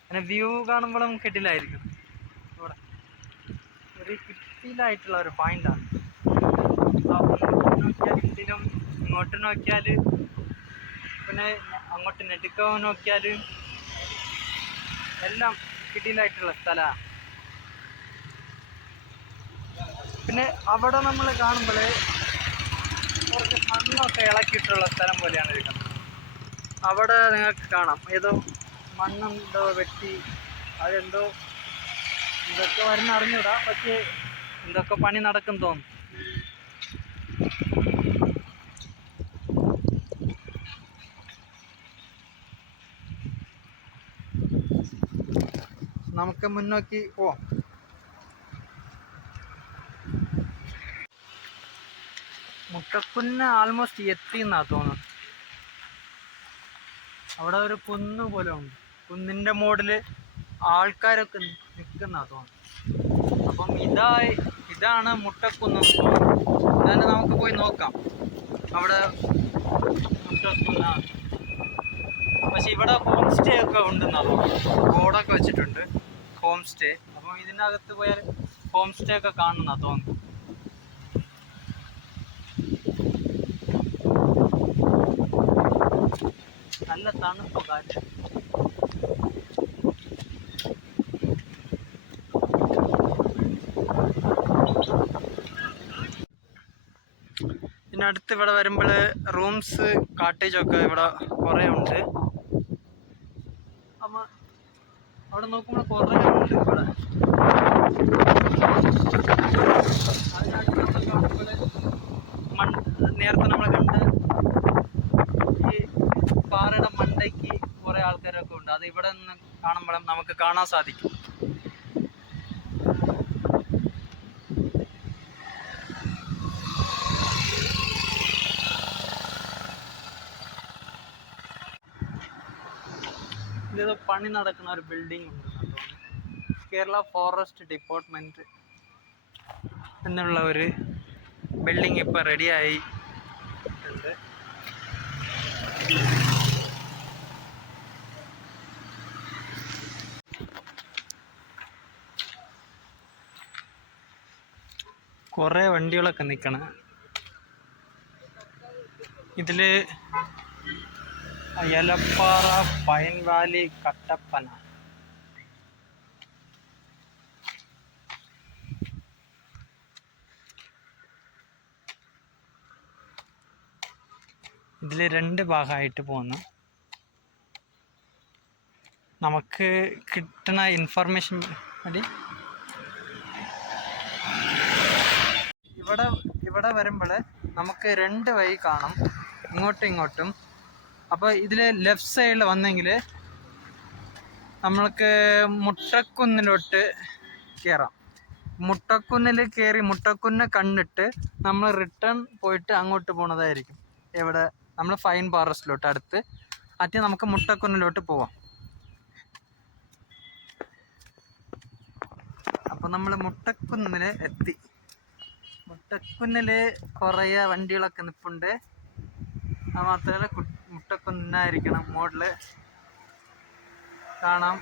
അങ്ങനെ വ്യൂ കാണുമ്പോഴും കിട്ടിയിലായിരിക്കും. ഇവിടെ ഒരു കിട്ടിയിലായിട്ടുള്ള ഒരു പോയിന്റാണ്. നോക്കിയാൽ കിട്ടിയിലും ഇങ്ങോട്ട് നോക്കിയാൽ, പിന്നെ അങ്ങോട്ട് നെടുക്കോ നോക്കിയാൽ എല്ലാം കിട്ടിയിലായിട്ടുള്ള സ്ഥലമാണ്. പിന്നെ അവിടെ നമ്മൾ കാണുമ്പോൾ കുറച്ച് മണ്ണൊക്കെ ഇളക്കിയിട്ടുള്ള സ്ഥലം പോലെയാണ് ഇരിക്കുന്നത്. അവിടെ നിങ്ങൾക്ക് കാണാം ഏതോ മണ്ണെന്തോ വെട്ടി അതെന്തോ ഇതൊക്കെ വരുന്ന അറിഞ്ഞൂടാ. പക്ഷേ എന്തൊക്കെ പണി നടക്കും തോന്നും. നമുക്ക് മുന്നോക്കി പോവാം. മുട്ടക്കുന്ന് ആൾമോസ്റ്റ് എത്തി എന്നാ തോന്നുന്നു. അവിടെ ഒരു കുന്ന് പോലെ ഉണ്ട്. കുന്നിൻ്റെ മുകളിൽ ആൾക്കാരൊക്കെ നിൽക്കുന്ന തോന്നുന്നു. അപ്പം ഇതാണ് മുട്ടക്കുന്ന്. എന്നാലും നമുക്ക് പോയി നോക്കാം. അവിടെ മുട്ടക്കുന്നാണ്. പക്ഷെ ഇവിടെ ഹോം സ്റ്റേ ഒക്കെ ഉണ്ടെന്നാ തോന്നുന്നു. ബോർഡൊക്കെ വെച്ചിട്ടുണ്ട് ഹോം സ്റ്റേ. അപ്പം ഇതിനകത്ത് പോയാൽ ഹോം സ്റ്റേ ഒക്കെ കാണുന്നാ തോന്നുന്നു. നല്ല തണുപ്പ് കാറ്റ്. ഇതിനടുത്ത് ഇവിടെ വരുമ്പോൾ റൂംസ് കാട്ടേജൊക്കെ ഇവിടെ കുറേ ഉണ്ട്. അപ്പം അവിടെ നോക്കുമ്പോൾ കുറേ ഉണ്ട് ഇവിടെ. അതിനടുത്ത് കാണുമ്പോൾ നേരത്തെ നമ്മൾ കണ്ട് ഈ പാറയുടെ മണ്ടയ്ക്ക് കുറേ ആൾക്കാരൊക്കെ ഉണ്ട്. അത് ഇവിടെ നിന്ന് കാണുമ്പോഴും നമുക്ക് കാണാൻ സാധിക്കും. ഇതേതോ പണി നടക്കുന്ന ഒരു ബിൽഡിംഗ് ഉണ്ട്. കേരള ഫോറസ്റ്റ് ഡിപ്പാർട്ട്മെന്റ് എന്നുള്ള ഒരു ബിൽഡിംഗ് ഇപ്പം റെഡിയായി ഉണ്ട്. കുറേ വണ്ടികളൊക്കെ നിൽക്കണം. ഇതില് അയലപ്പാറ, പൈൻ വാലി, കട്ടപ്പന. ഇതിൽ 2 ഭാഗമായിട്ട് പോകുന്നു. നമുക്ക് കിട്ടുന്ന ഇൻഫർമേഷൻ വേണ്ടി ഇവിടെ വരുമ്പോൾ നമുക്ക് 2 വഴി കാണും, ഇങ്ങോട്ടും ഇങ്ങോട്ടും. അപ്പോൾ ഇതിൽ ലെഫ്റ്റ് സൈഡിൽ വന്നെങ്കിൽ നമ്മൾക്ക് മുട്ടക്കുന്നിലോട്ട് കയറാം. മുട്ടക്കുന്നിൽ കയറി മുട്ടക്കുന്ന് കണ്ടിട്ട് നമ്മൾ റിട്ടേൺ പോയിട്ട് അങ്ങോട്ട് പോണതായിരിക്കും. എവിടെ? നമ്മൾ ഫൈൻ ഫോറസ്റ്റിലോട്ട് അടുത്ത് നമുക്ക് മുട്ടക്കുന്നിലോട്ട് പോവാം. അപ്പോൾ നമ്മൾ മുട്ടക്കുന്നിൽ എത്തി. മുട്ടക്കുന്നിൽ കുറേ വണ്ടികളൊക്കെ നിൽപ്പുണ്ട്. അത് മാത്രമല്ല മുട്ടക്കുന്നായിരിക്കണം മോഡല് കാണാം.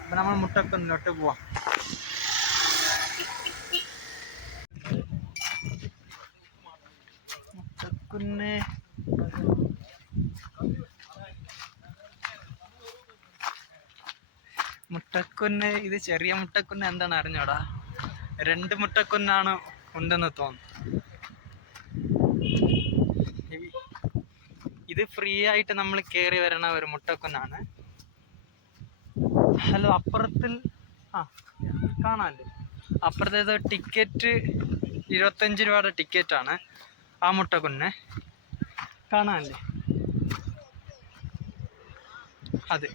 അപ്പം നമ്മൾ മുട്ടക്കുന്നിലോട്ട് പോവാം. മുട്ടക്കുന്ന് ഇത് ചെറിയ മുട്ടക്കുന്ന് എന്താണ് അറിഞ്ഞോടാ? 2 മുട്ടക്കുന്നാണ് ഉണ്ടെന്ന് തോന്നുന്നു. ഇത് ഫ്രീ ആയിട്ട് നമ്മൾ കയറി വരണ ഒരു മുട്ടക്കുന്നാണ്. ഹലോ, അപ്പുറത്തിൽ കാണാല്ലേ, അപ്പുറത്തേത് ടിക്കറ്റ് 25 രൂപയുടെ ടിക്കറ്റാണ് ആ മുട്ടക്കുന്ന് കാണാല്ലേ. അത്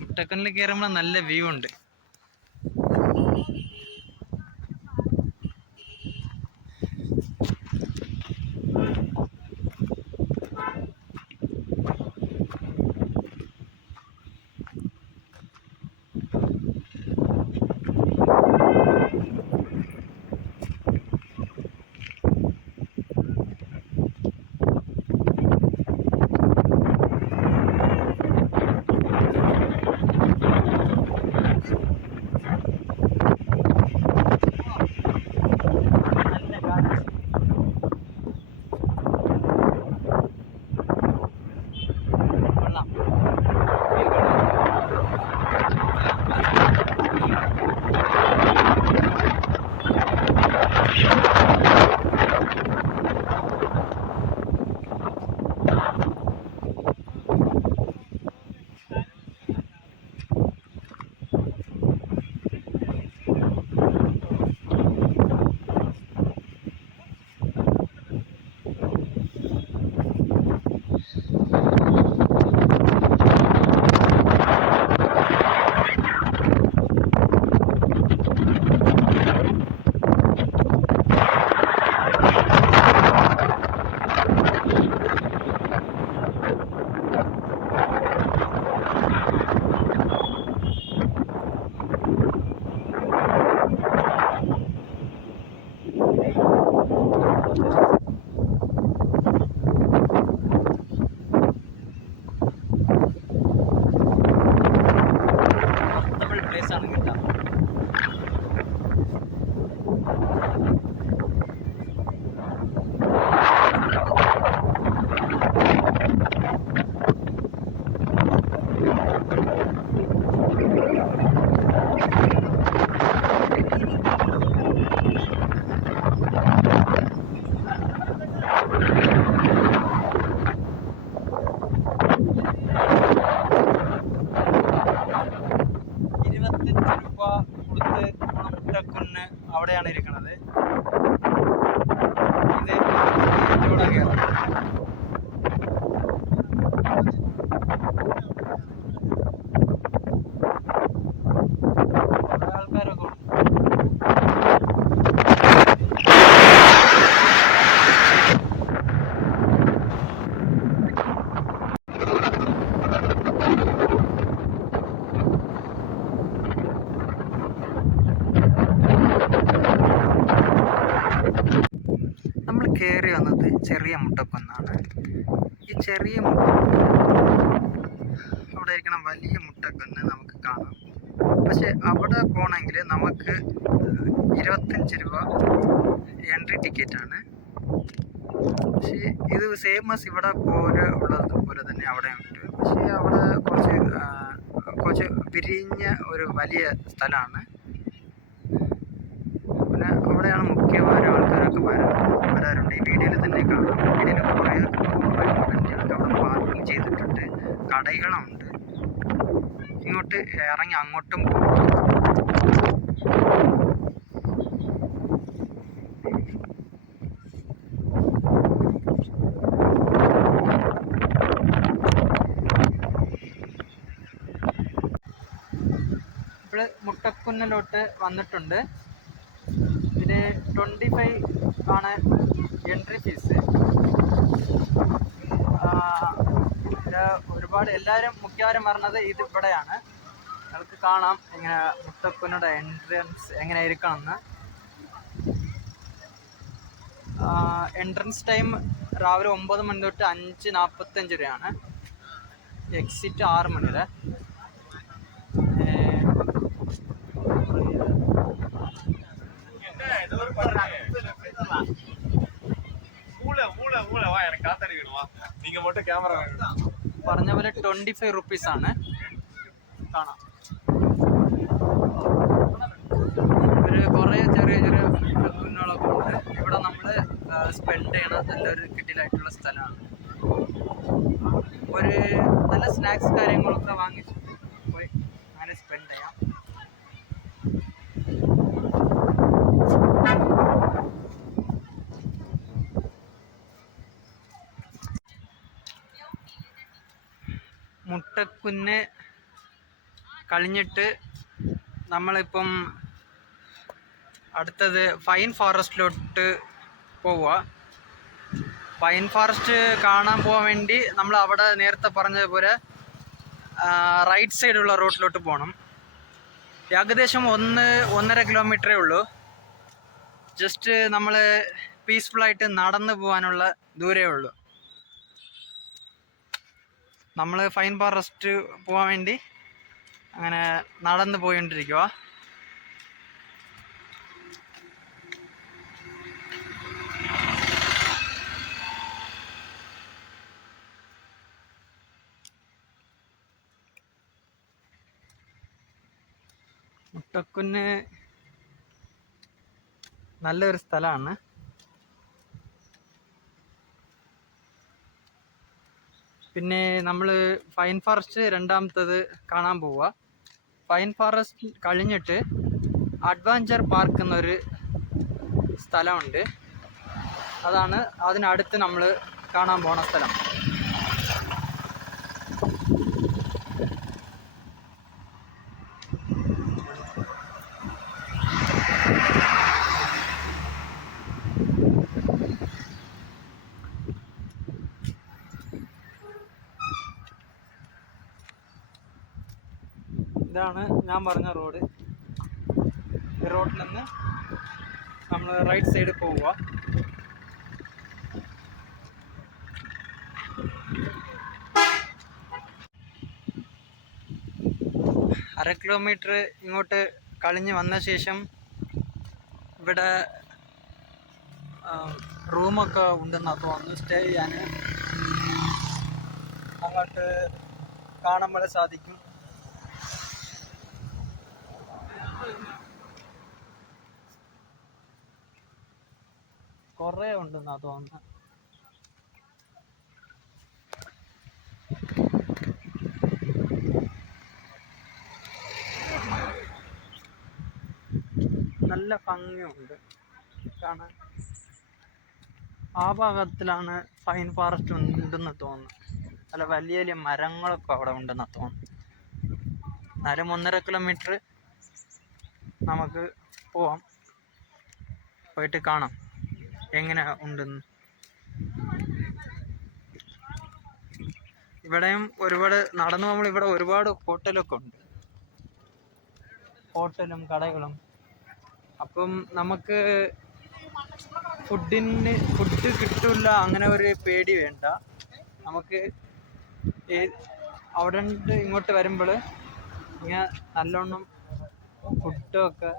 മുട്ടക്കുന്നിൽ കയറുമ്പോൾ നല്ല വ്യൂ ഉണ്ട്. അവിടെയാണ് ഇരിക്കുന്നത്. ഇതിലൂടെ കയറാം. ആൾക്കാരൊക്കെ നമ്മൾ കയറി വന്നത് ചെറിയ മുട്ടക്കുന്നാണ്. ഈ ചെറിയ അവിടെ ഇരിക്കണം വലിയ മുട്ടക്കുന്ന് നമുക്ക് കാണാം. പക്ഷെ അവിടെ പോകണമെങ്കിൽ നമുക്ക് 25 രൂപ എൻട്രി ടിക്കറ്റാണ്. പക്ഷേ ഇത് ഫേമസ് ഇവിടെ പോലെ ഉള്ളതുപോലെ തന്നെ അവിടെ ഉണ്ട്. പക്ഷേ അവിടെ കുറച്ച് വിരിഞ്ഞ ഒരു വലിയ സ്ഥലമാണ്. പിന്നെ അവിടെയാണ് മുഖ്യമായ ആൾക്കാരൊക്കെ വരാറുണ്ട്. ഈ വീഡിയോയിൽ തന്നെ കാണാം. വീഡിയോയിൽ കുറേ വണ്ടികളൊക്കെ അവിടെ പാർക്കിംഗ് ചെയ്തിട്ടുണ്ട്. കടകളുണ്ട്. ഇങ്ങോട്ട് ഇറങ്ങി അങ്ങോട്ടും പോകും. ഇപ്പോൾ മുട്ടക്കുന്നിലോട്ട് വന്നിട്ടുണ്ട്. ഇതിന് 25 ആണ് എൻട്രി ഫീസ്. ഒരുപാട് എല്ലാവരും മിക്കവാറും പറഞ്ഞത് ഇത് ഇവിടെയാണ്. നമുക്ക് കാണാം ഇങ്ങനെ മുട്ടക്കുന്നിയുടെ എൻട്രൻസ് എങ്ങനെ ഇരിക്കണമെന്ന്. എൻട്രൻസ് ടൈം രാവിലെ 9 മണി തൊട്ട് 5:45 വരെയാണ്. എക്സിറ്റ് 6 മണി വരെ. പറഞ്ഞ പോലെ 25 റുപ്പീസ് ആണ്. കാണാം ഒരു കുറേ ചെറിയ കുന്നുകളൊക്കെ ഉണ്ട്. ഇവിടെ നമ്മൾ സ്പെൻഡ് ചെയ്യണ നല്ലൊരു കിട്ടിലായിട്ടുള്ള സ്ഥലമാണ്. ഒരു നല്ല സ്നാക്സ് കാര്യങ്ങളൊക്കെ വാങ്ങിച്ചിട്ട് പോയി അങ്ങനെ സ്പെൻഡ് ചെയ്യാം. മുട്ടക്കുന്ന് കഴിഞ്ഞിട്ട് നമ്മളിപ്പം അടുത്തത് പൈൻ ഫോറസ്റ്റിലോട്ട് പോവുക. പൈൻ ഫോറസ്റ്റ് കാണാൻ പോകാൻ വേണ്ടി നമ്മൾ അവിടെ നേരത്തെ പറഞ്ഞതുപോലെ റൈറ്റ് സൈഡുള്ള റോഡിലോട്ട് പോകണം. ഏകദേശം 1-1.5 കിലോമീറ്ററേ ഉള്ളൂ. ജസ്റ്റ് നമ്മൾ പീസ്ഫുള്ളായിട്ട് നടന്നു പോകാനുള്ള ദൂരേ ഉള്ളൂ. നമ്മൾ പൈൻ ഫോറസ്റ്റ് പോകാൻ വേണ്ടി അങ്ങനെ നടന്നു പോയിക്കൊണ്ടിരിക്കുക. മുട്ടക്കുന്ന് നല്ലൊരു സ്ഥലമാണ്. പിന്നെ നമ്മൾ പൈൻ ഫോറസ്റ്റ് രണ്ടാമത്തത് കാണാൻ പോവുക. പൈൻ ഫോറസ്റ്റ് കഴിഞ്ഞിട്ട് അഡ്വഞ്ചർ പാർക്ക് എന്നൊരു സ്ഥലമുണ്ട്. അതാണ് അതിനടുത്ത് നമ്മൾ കാണാൻ പോണ സ്ഥലം. ഇതാണ് ഞാൻ പറഞ്ഞ റോഡ്. ഈ റോഡിൽ നിന്ന് നമ്മൾ റൈറ്റ് സൈഡ് പോവുക. അര കിലോമീറ്റർ ഇങ്ങോട്ട് കളിഞ്ഞ് വന്ന ശേഷം ഇവിടെ റൂമൊക്കെ ഉണ്ടെന്നാണ് തോന്നുന്നു. സ്റ്റേ ചെയ്യാൻ അങ്ങോട്ട് കാണുമ്പോൾ സാധിക്കും. കുറേ ഉണ്ടെന്നാണ് തോന്നുന്നത്. നല്ല ഭംഗിയുണ്ട് കാണാൻ. ആ ഭാഗത്തിലാണ് പൈൻ ഫോറസ്റ്റ് ഉണ്ടെന്ന് തോന്നുന്നു. നല്ല വലിയ വലിയ മരങ്ങളൊക്കെ അവിടെ ഉണ്ടെന്ന് തോന്നുന്നു. എന്നാലും 1.5 കിലോമീറ്റർ നമുക്ക് പോവാം, പോയിട്ട് കാണാം എങ്ങനെ ഉണ്ടെന്ന്. ഇവിടെയും ഒരുപാട് നടന്നു പോകുമ്പോൾ ഇവിടെ ഒരുപാട് ഹോട്ടലൊക്കെ ഉണ്ട്, ഹോട്ടലും കടകളും. അപ്പം നമുക്ക് ഫുഡ് കിട്ടില്ല അങ്ങനെ ഒരു പേടി വേണ്ട. നമുക്ക് അവിടെ ഇങ്ങോട്ട് വരുമ്പോൾ ഇങ്ങനെ നല്ലോണം ഫുഡൊക്കെ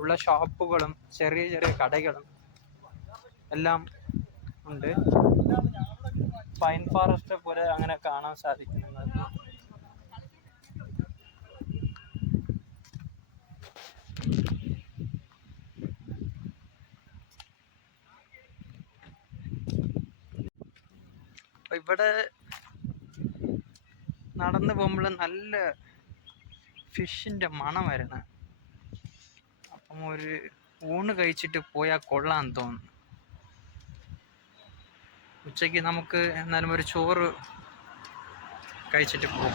ഉള്ള ഷോപ്പുകളും ചെറിയ ചെറിയ കടകളും എല്ലാം ഉണ്ട്. പൈൻ ഫോറസ്റ്റ് പോലെ അങ്ങനെ കാണാൻ സാധിക്കുന്നത്. ഇവിടെ നടന്നു പോകുമ്പോൾ നല്ല ഫിഷിൻ്റെ മണം വരണം. അപ്പം ഒരു ഊണ് കഴിച്ചിട്ട് പോയാൽ കൊള്ളാന്ന് തോന്നുന്നു. ഉച്ചയ്ക്ക് നമുക്ക് എന്നാലും ഒരു ചോറ് കഴിച്ചിട്ട് പോകും.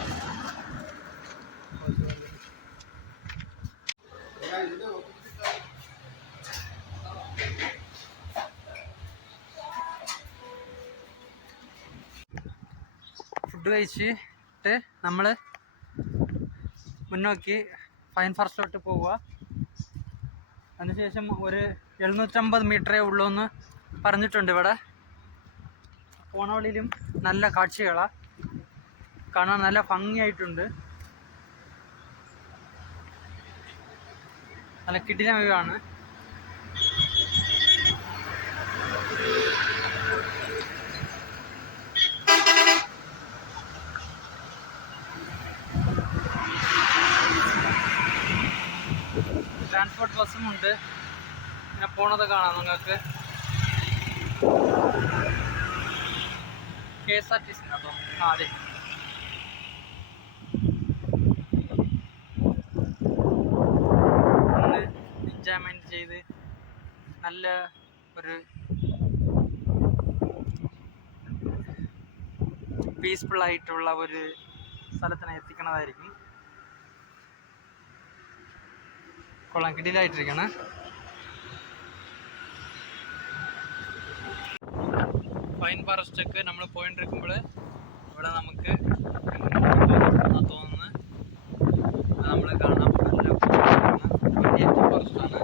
ഫുഡ് കഴിച്ചിട്ട് നമ്മൾ മുന്നോക്കി പൈൻ ഫോറസ്റ്റിലോട്ട് പോവുക. അതിനുശേഷം ഒരു 750 മീറ്ററേ ഉള്ളൂ എന്ന് പറഞ്ഞിട്ടുണ്ട്. ഇവിടെ പോണ വഴിയിലും നല്ല കാഴ്ചകളാണ് കാണാൻ, നല്ല ഭംഗിയായിട്ടുണ്ട്. നല്ല കിടിലൻ വ്യൂ ആണ്. ട്രാൻസ്പോർട്ട് ബസ്സും ഉണ്ട്, ഇങ്ങനെ പോണത് കാണാം നിങ്ങൾക്ക്. KSRTC അതെ. ഒന്ന് എൻജോയ്മെൻറ്റ് ചെയ്ത് നല്ല ഒരു പീസ്ഫുൾ ആയിട്ടുള്ള ഒരു സ്ഥലത്തിന് എത്തിക്കണതായിരിക്കും. കൊള്ളാം, കിടിലായിട്ടിരിക്കണം. പൈൻ ഫോറസ്റ്റൊക്കെ നമ്മൾ പോയിട്ടിരിക്കുമ്പോൾ ഇവിടെ നമുക്ക് തോന്നുന്നു നമ്മൾ കാണാം. നല്ല ഫോറസ്റ്റാണ്.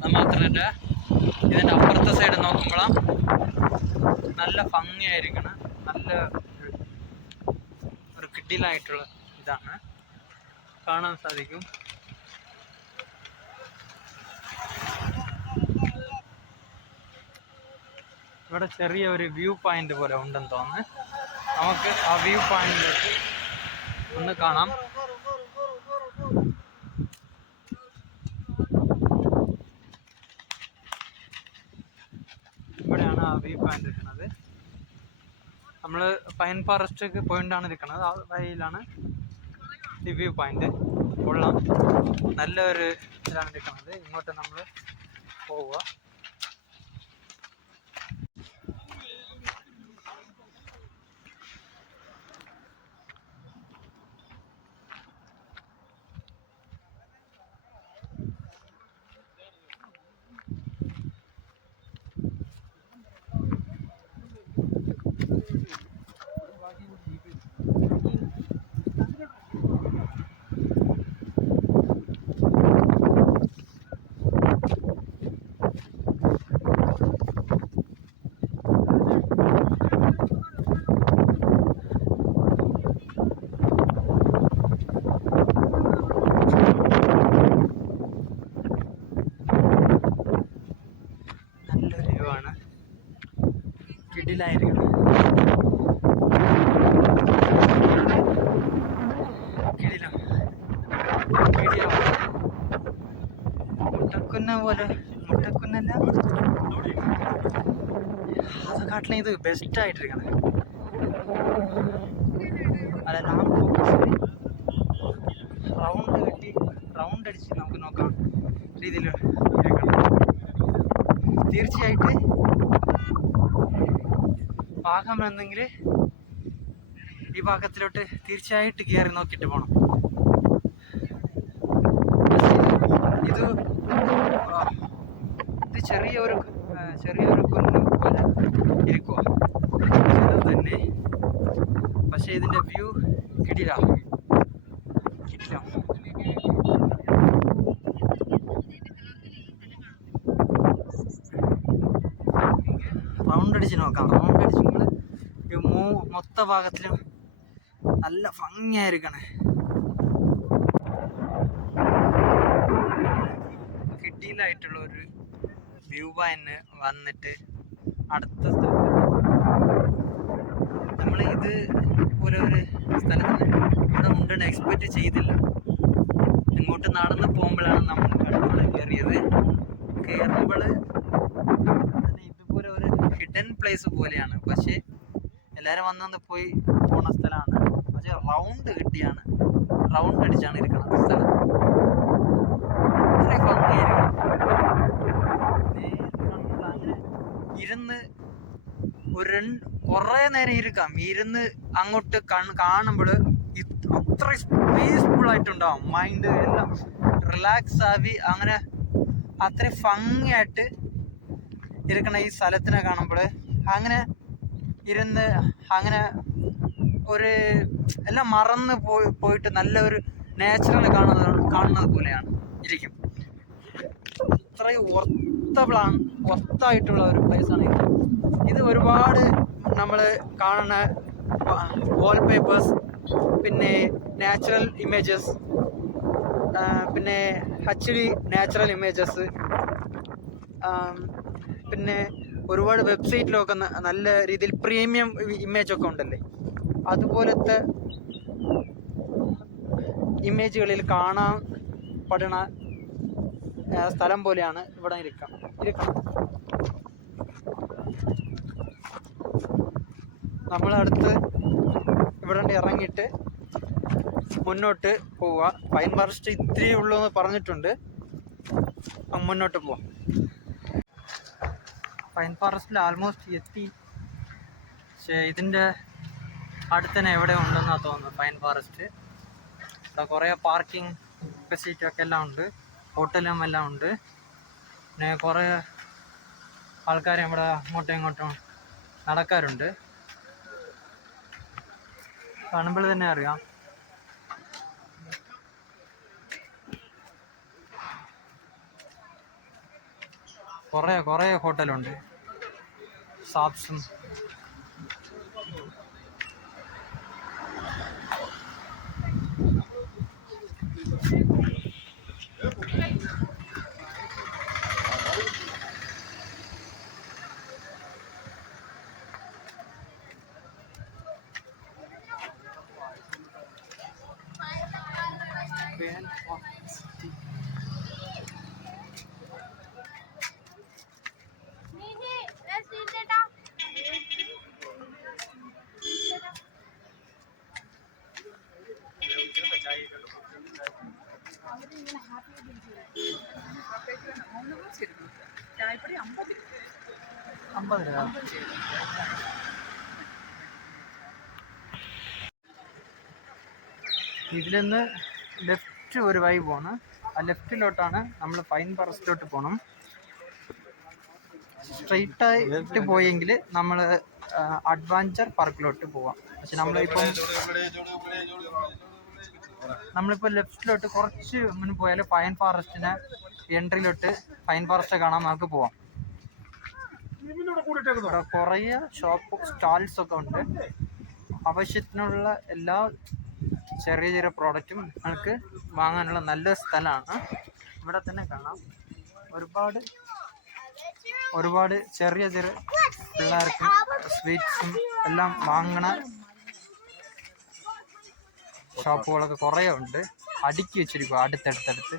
അത് മാത്രമല്ല ഇതിൻ്റെ അപ്പുറത്തെ സൈഡ് നോക്കുമ്പോഴാണ് നല്ല ഭംഗിയായിരിക്കണം. നല്ല ഒരു കിടിലായിട്ടുള്ള ഇതാണ് കാണാൻ സാധിക്കും. ഇവിടെ ചെറിയ ഒരു വ്യൂ പോയിന്റ് പോലെ ഉണ്ടെന്ന് തോന്നുന്നു. നമുക്ക് ആ വ്യൂ പോയിന്റിലേക്ക് ഒന്ന് കാണാം. ഇവിടെയാണ് ആ വ്യൂ പോയിന്റ് ഇരിക്കുന്നത്. നമ്മൾ പൈൻ ഫോറസ്റ്റ് പോയിന്റാണ് ഇരിക്കുന്നത്. ആ വഴിയിലാണ് ഈ വ്യൂ പോയിന്റ്. കൊള്ളാം, നല്ലൊരു ഇതിലാണ് ഇരിക്കുന്നത്. ഇങ്ങോട്ട് നമ്മൾ പോവുക. കിടിലായിരിക്കണം. മുട്ടക്കുന്ന പോലെ, മുട്ടക്കുന്നല്ല, അതെക്കാട്ടിലും ഇത് ബെസ്റ്റ് ആയിട്ടിരിക്കണം. അല്ല, റൗണ്ട് കെട്ടി റൗണ്ട് അടിച്ച് നമുക്ക് നോക്കാം രീതിയിൽ ഇരിക്കണം. തീർച്ചയായിട്ട് ഭാഗം എന്നെങ്കിൽ ഈ ഭാഗത്തിലോട്ട് തീർച്ചയായിട്ട് കയറി നോക്കിയിട്ട് പോകണം. ഇത് ചെറിയൊരു കുന്ന് പോലെ ഇരിക്കുക തന്നെ. പക്ഷേ ഇതിൻ്റെ വ്യൂ കിടില. റൗണ്ട് അടിച്ച് നോക്കാം. റൗണ്ട് അടിച്ച് മൊത്ത ഭാഗത്തിലും നല്ല ഭംഗിയായിരിക്കണേ. കിടിലായിട്ടുള്ള ഒരു വ്യൂ പോയിന്റ് വന്നിട്ട് അടുത്ത സ്ഥലത്ത് നമ്മൾ ഇത് പോലെ ഒരു സ്ഥലത്തിന് ഇവിടെ ഉണ്ടെന്ന് എക്സ്പെക്റ്റ് ചെയ്തില്ല. ഇങ്ങോട്ട് നടന്ന് പോകുമ്പോഴാണ് നമ്മൾ കടലിൽ കയറിയത്. കയറുമ്പോൾ ഇതുപോലെ ഒരു ഹിഡൻ പ്ലേസ് പോലെയാണ്. പക്ഷേ എല്ലാവരും വന്നു പോയി പോണ സ്ഥലമാണ്. പക്ഷേ റൗണ്ട് കിട്ടിയാണ്, റൗണ്ട് അടിച്ചാണ് ഇരിക്കുന്നത് സ്ഥലം. ഇത്രയും ഭംഗിയായിരിക്കണം. അങ്ങനെ ഇരുന്ന് കുറേ നേരം ഇരിക്കാം. ഇരുന്ന് അങ്ങോട്ട് കാണുമ്പോൾ അത്ര പീസ്ഫുൾ ആയിട്ടുണ്ടാവും. മൈൻഡ് എല്ലാം റിലാക്സ് ആവി അങ്ങനെ അത്രയും ഭംഗിയായിട്ട് ഇരിക്കണ ഈ സ്ഥലത്തിനെ കാണുമ്പോൾ അങ്ങനെ ഇരുന്ന് അങ്ങനെ ഒരു എല്ലാം മറന്ന് പോയിട്ട് നല്ല ഒരു നാച്ചുറൽ കാണുന്നത് പോലെയാണ് ഇരിക്കും. അത്രയും വർത്തായിട്ടുള്ള ഒരു പ്ലേസാണ് ഇത്. ഇത് ഒരുപാട് നമ്മൾ കാണുന്ന വാൾപേപ്പേഴ്സ്, പിന്നെ നാച്ചുറൽ ഇമേജസ്, പിന്നെ HD നാച്ചുറൽ ഇമേജസ്, പിന്നെ ഒരുപാട് വെബ്സൈറ്റിലൊക്കെ നല്ല രീതിയിൽ പ്രീമിയം ഇമേജൊക്കെ ഉണ്ടല്ലേ, അതുപോലത്തെ ഇമേജുകളിൽ കാണാൻ പെടുന്ന സ്ഥലം പോലെയാണ് ഇവിടെ ഇരിക്കണം. നമ്മളടുത്ത് ഇവിടെ ഇറങ്ങിയിട്ട് മുന്നോട്ട് പോവുക. പൈൻ ഫോറസ്റ്റ് ഇത്തിരി ഉള്ളൂ എന്ന് പറഞ്ഞിട്ടുണ്ട്. മുന്നോട്ട് പോവാം. പൈൻ ഫോറസ്റ്റിൽ ആൾമോസ്റ്റ് എത്തി. പക്ഷേ ഇതിൻ്റെ അടുത്ത് തന്നെ എവിടെ ഉണ്ടെന്നാണ് തോന്നുന്നത് പൈൻ ഫോറസ്റ്റ്. ഇവിടെ കുറേ പാർക്കിംഗ് ഫെസിലിറ്റി ഒക്കെ എല്ലാം ഉണ്ട്, ഹോട്ടലും എല്ലാം ഉണ്ട്. പിന്നെ കുറേ ആൾക്കാർ ഇവിടെ അങ്ങോട്ടും ഇങ്ങോട്ടും നടക്കാറുണ്ട്. കാണുമ്പോൾ തന്നെ അറിയാം. കുറേ ഹോട്ടലുണ്ട്, ഷോപ്സും. ഇതിൽ നിന്ന് ലെഫ്റ്റ് ഒരു വഴി പോകണം. ആ ലെഫ്റ്റിലോട്ടാണ് നമ്മൾ പൈൻ ഫോറസ്റ്റിലോട്ട് പോകണം. സ്ട്രെയിറ്റ് ആയിട്ട് പോയെങ്കിൽ നമ്മൾ അഡ്വഞ്ചർ പാർക്കിലോട്ട് പോവാം. പക്ഷെ നമ്മളിപ്പോൾ ലെഫ്റ്റിലോട്ട് കുറച്ച് മുന്നിൽ പോയാൽ പൈൻ ഫോറസ്റ്റിന് എൻട്രിയിലോട്ട് പൈൻ ഫോറസ്റ്റ് കാണാൻ നമുക്ക് പോവാം. ഇവിടെ കുറേ ഷോപ്പ് സ്റ്റാൾസ് ഒക്കെ ഉണ്ട്. ആവശ്യത്തിനുള്ള എല്ലാ ചെറിയ പ്രോഡക്റ്റും നിങ്ങൾക്ക് വാങ്ങാനുള്ള നല്ല സ്ഥലമാണ്. ഇവിടെ തന്നെ കാണാം ഒരുപാട് ചെറിയ പിള്ളേർക്ക് സ്വീറ്റ്സും എല്ലാം വാങ്ങണ ഷോപ്പുകളൊക്കെ കുറേ ഉണ്ട്. അടുക്കി വെച്ചിരിക്കുക അടുത്തടുത്തടുത്ത്.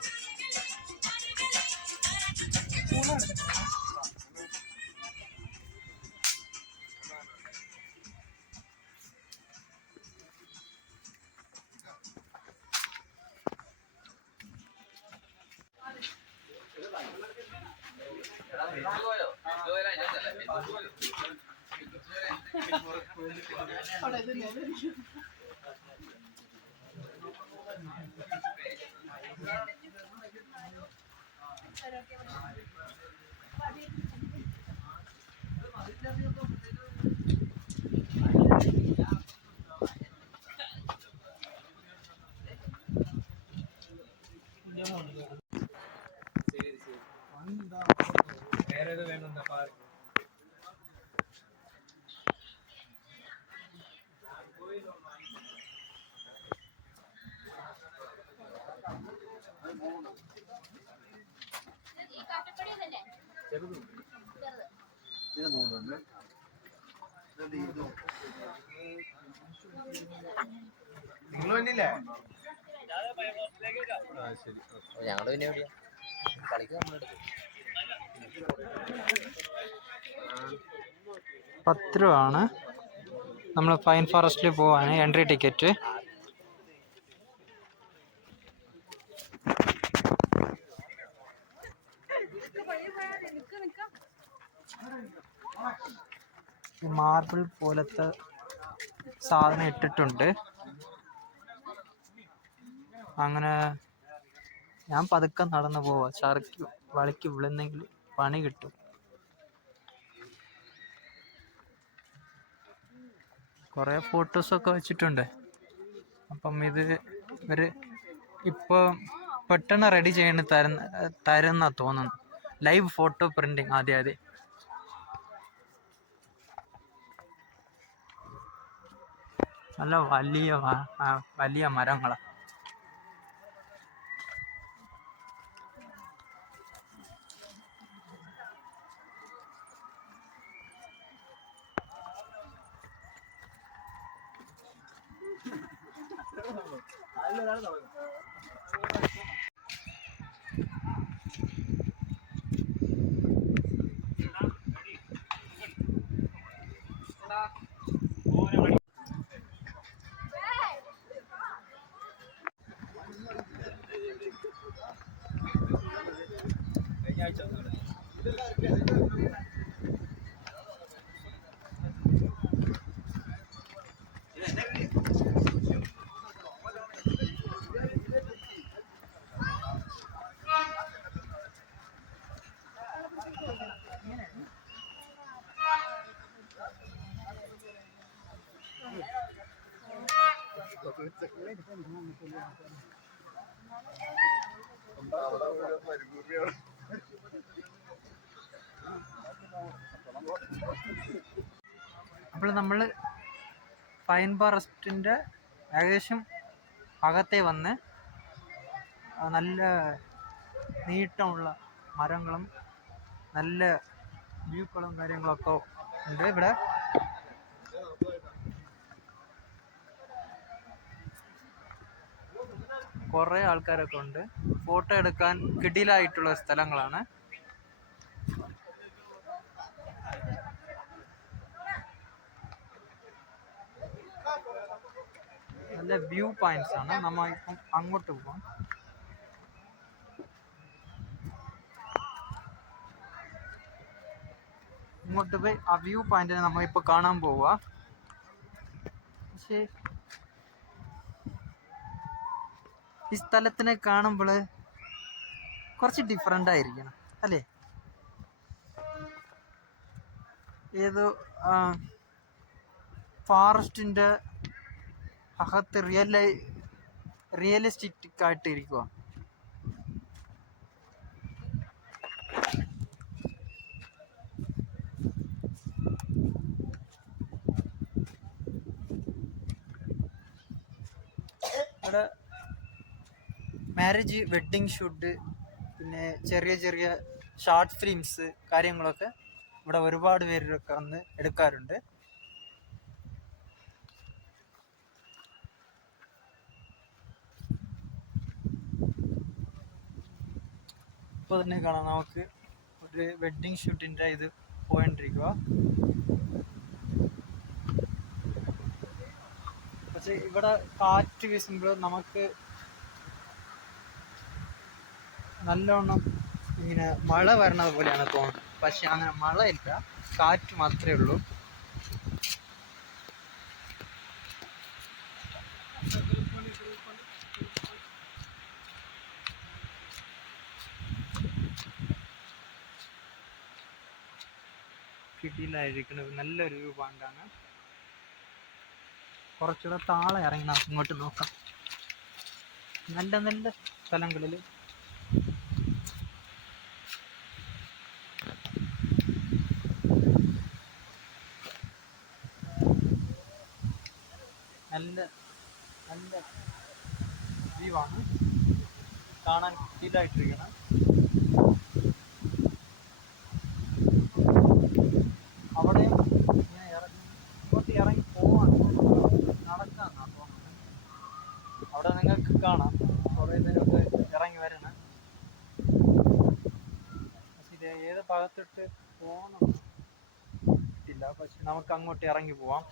ഞങ്ങള് പിന്നെ എവിടെയാ കളിക്ക്? 10 രൂപ ആണ് നമ്മൾ പൈൻ ഫോറസ്റ്റിൽ പോവാൻ എൻട്രി ടിക്കറ്റ്. മാർബിൾ പോലത്തെ സാധനം ഇട്ടിട്ടുണ്ട്. അങ്ങനെ ഞാൻ പതുക്കെ നടന്നു പോവാ. ചറുക്കി വളിക്ക് വിളുന്നെങ്കിൽ പണി കിട്ടും. കുറേ ഫോട്ടോസൊക്കെ വെച്ചിട്ടുണ്ട്. അപ്പം ഇവര് ഇപ്പോൾ പെട്ടെന്ന് റെഡി ചെയ്യണ തരുന്ന തോന്നുന്നു. ലൈവ് ഫോട്ടോ പ്രിന്റിങ് ആദ്യം. നല്ല വലിയ മരങ്ങളാണ്. അപ്പോൾ നമ്മൾ പൈൻ ഫോറസ്റ്റിൻ്റെ ഏകദേശം അകത്തെ വന്ന് നല്ല നീട്ടമുള്ള മരങ്ങളും നല്ല വ്യൂക്കളും കാര്യങ്ങളൊക്കെ ഉണ്ട് ഇവിടെ. കുറേ ആൾക്കാരൊക്കെ ഉണ്ട്. ഫോട്ടോ എടുക്കാൻ കിടിലായിട്ടുള്ള സ്ഥലങ്ങളാണ്. നല്ല വ്യൂ പോയിന്റ്സ് ആണ്. നമ്മൾ ഇപ്പം അങ്ങോട്ട് പോകാം. ഇങ്ങോട്ട് പോയി ആ വ്യൂ പോയിന്റിനെ നമ്മൾ ഇപ്പോൾ കാണാൻ പോവുക. പക്ഷേ ഈ സ്ഥലത്തിനെ കാണുമ്പോൾ കുറച്ച് ഡിഫറെൻ്റ് ആയിരിക്കണം അല്ലേ? ഏതോ ഫോറസ്റ്റിൻ്റെ അകത്ത് റിയലിസ്റ്റിക് ആയിട്ട് ഇരിക്കുക. ഇവിടെ മാരേജ്, വെഡ്ഡിങ് ഷൂട്ട്, പിന്നെ ചെറിയ ചെറിയ ഷോർട്ട് ഫിലിംസ് കാര്യങ്ങളൊക്കെ ഇവിടെ ഒരുപാട് പേരൊക്കെ വന്ന് എടുക്കാറുണ്ട്. ഇപ്പോൾ തന്നെ കാണാം നമുക്ക് ഒരു വെഡ്ഡിങ് ഷൂട്ടിൻ്റെ ഇത് പോയിട്ടിരിക്കുക. പക്ഷെ ഇവിടെ കാറ്റ് വീശുമ്പോൾ നമുക്ക് നല്ലോണം ഇങ്ങനെ മഴ വരണത് പോലെയാണ് തോന്നുന്നത്. പക്ഷെ അങ്ങനെ മഴയില്ല, കാറ്റ് മാത്രമേ ഉള്ളൂ. കിട്ടിയില്ലായിരിക്കുന്നത് നല്ലൊരു വ്യൂ പോയിന്റാണ്. കുറച്ചുകൂടെ താഴെ ഇറങ്ങി നമുക്ക് ഇങ്ങോട്ട് നോക്കാം. നല്ല നല്ല സ്ഥലങ്ങളിൽ നല്ല നല്ല വ്യൂ ആണ്. കാണാൻ ഫീലായിട്ടിരിക്കണം. അവിടെ ഇങ്ങനെ ഇങ്ങോട്ട് ഇറങ്ങി പോവാണ്, നടക്കാന്നാണ് തോന്നുന്നത്. അവിടെ നിങ്ങൾക്ക് കാണാം കുറേ പേരൊക്കെ ഇറങ്ങി വരണം. പക്ഷെ ഇത് ഏത് ഭാഗത്തിട്ട് പോകണം ഇല്ല. പക്ഷെ നമുക്ക് അങ്ങോട്ട് ഇറങ്ങി പോവാം.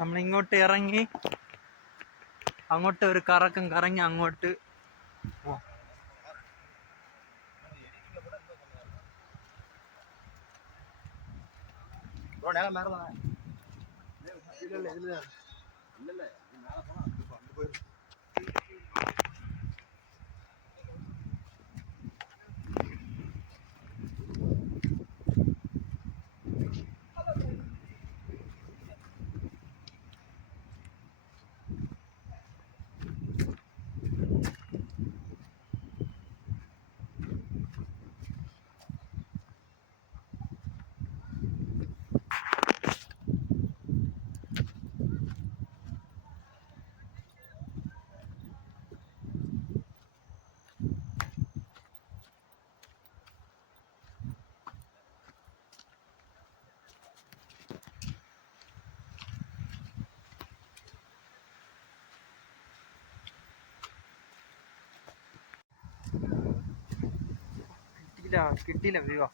നമ്മളിങ്ങോട്ട് ഇറങ്ങി അങ്ങോട്ട് ഒരു കറക്കം കറങ്ങി അങ്ങോട്ട് പോവാം. കിട്ടിയില്ല വ്യൂ.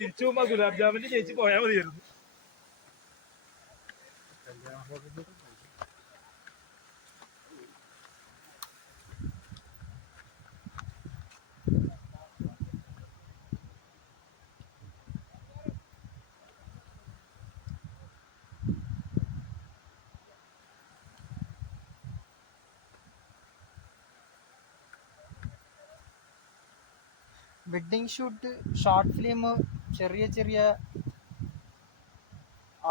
തിരിച്ചു പോകുമ്പോ ഗുലാബ് ജാമിന്റെ ചേച്ചി പോയാൽ മതിയായിരുന്നു. വെഡ്ഡിങ് ഷൂട്ട്, ഷോർട്ട് ഫിലിം, ചെറിയ ചെറിയ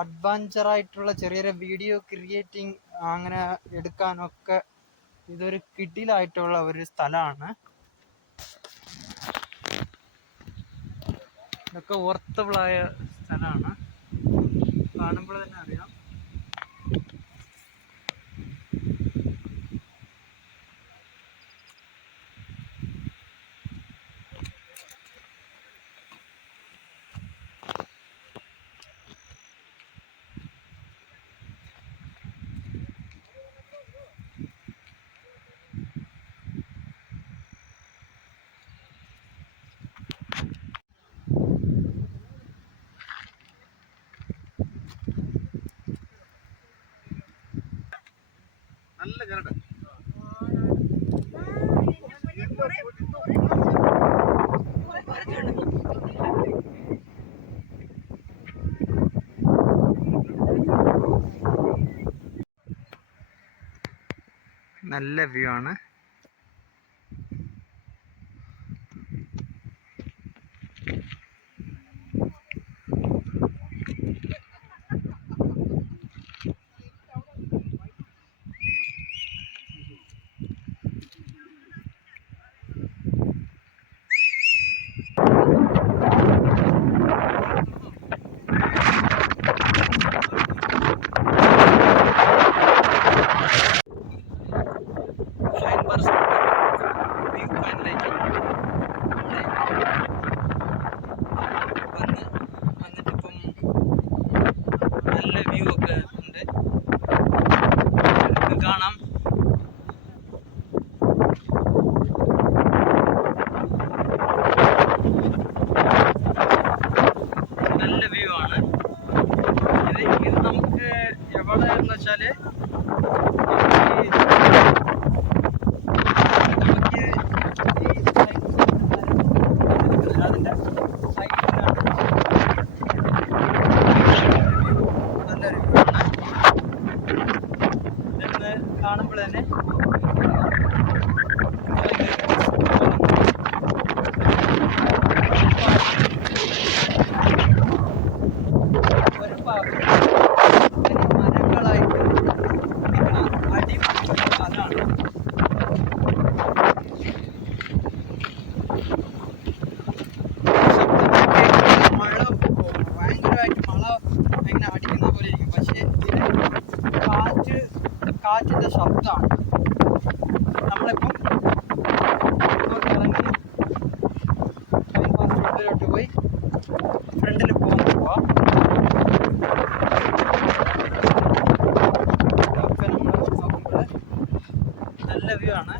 അഡ്വഞ്ചർ ആയിട്ടുള്ള ചെറിയ വീഡിയോ ക്രിയേറ്റിംഗ് അങ്ങനെ എടുക്കാനൊക്കെ ഇതൊരു കിടിലായിട്ടുള്ള ഒരു സ്ഥലമാണ്. ഇതൊക്കെ വർത്തബിളായ സ്ഥലമാണ്, കാണുമ്പോൾ തന്നെ അറിയാം. നല്ല കരട് നല്ല വ്യൂ ആണ്. നല്ല വ്യൂ ഒക്കെ ഉണ്ട്, കാണാം. നല്ല വ്യൂ ആണ് ഇത് നമുക്ക് എവിടെ എന്ന് വെച്ചാല് അതിന്റെ സൈഡിലാണ് നല്ലൊരു വ്യൂ ആണ്. ഇതൊന്ന് കാണുമ്പോൾ തന്നെ ഒരു ഭാഗം മരങ്ങളായിട്ട് അടിപൊളി അതാണ്. മഴ ഭയങ്കരമായിട്ട് മഴ ഇങ്ങനെ അടിക്കുന്ന പോലെ ഇരിക്കും, പക്ഷേ ഇത് കാറ്റിൻ്റെ ശബ്ദമാണ്. നമ്മളിപ്പം ഇറങ്ങി ഫ്രണ്ടിലോട്ട് പോയി ഫ്രണ്ടിൽ പോവാ. നോക്കുമ്പോൾ നല്ല വ്യൂ ആണ്.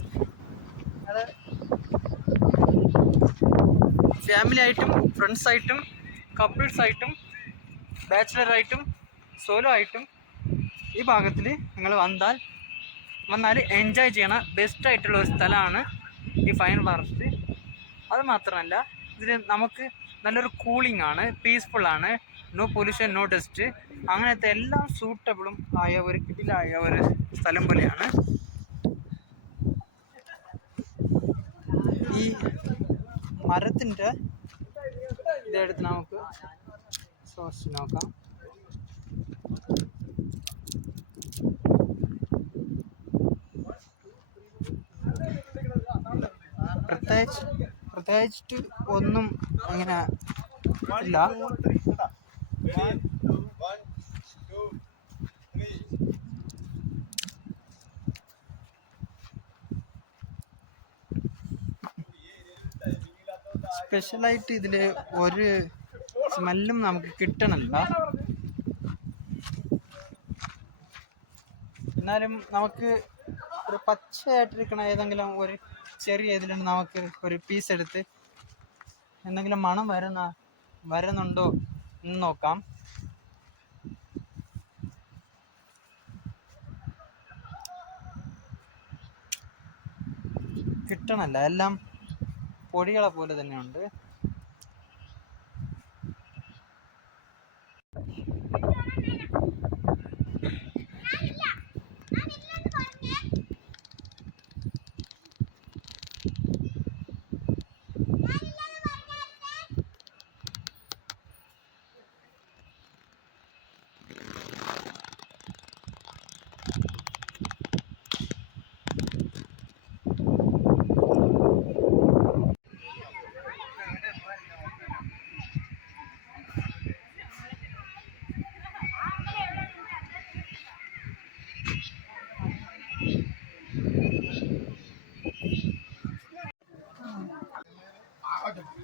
അത് ഫാമിലി ആയിട്ടും ഫ്രണ്ട്സായിട്ടും കപ്പിൾസായിട്ടും ബാച്ചിലറായിട്ടും സോലോ ആയിട്ടും ഈ ഭാഗത്തിൽ നിങ്ങൾ വന്നാൽ എൻജോയ് ചെയ്യണ ബെസ്റ്റായിട്ടുള്ള ഒരു സ്ഥലമാണ് ഈ ഫൈൻ ഫോറസ്റ്റ്. അത് മാത്രമല്ല ഇതിൽ നമുക്ക് നല്ലൊരു കൂളിംഗ് ആണ്, പീസ്ഫുള്ളാണ്, നോ പൊല്യൂഷൻ, നോ ഡസ്റ്റ്, അങ്ങനത്തെ എല്ലാം സൂട്ടബിളും ആയ ഒരു കിടിലായ ഒരു സ്ഥലം പോലെയാണ്. ഈ മരത്തിൻ്റെ ഇതെടുത്ത് നമുക്ക് സോഴ്സ് നോക്കാം. പ്രത്യേകിച്ചിട്ട് ഒന്നും അങ്ങനെ ഇല്ല. സ്പെഷ്യലായിട്ട് ഇതിൽ ഒരു സ്മെല്ലും നമുക്ക് കിട്ടണില്ല. എന്നാലും നമുക്ക് ഒരു പച്ചയായിട്ടിരിക്കണ ഏതെങ്കിലും ഒരു ചെറിയ ഇതിലുണ്ട് നമുക്ക് ഒരു പീസ് എടുത്ത് എന്തെങ്കിലും മണം വരുന്ന വരുന്നുണ്ടോ എന്ന് നോക്കാം. കിട്ടണല്ല, എല്ലാം പൊടികളെ പോലെ തന്നെയുണ്ട്.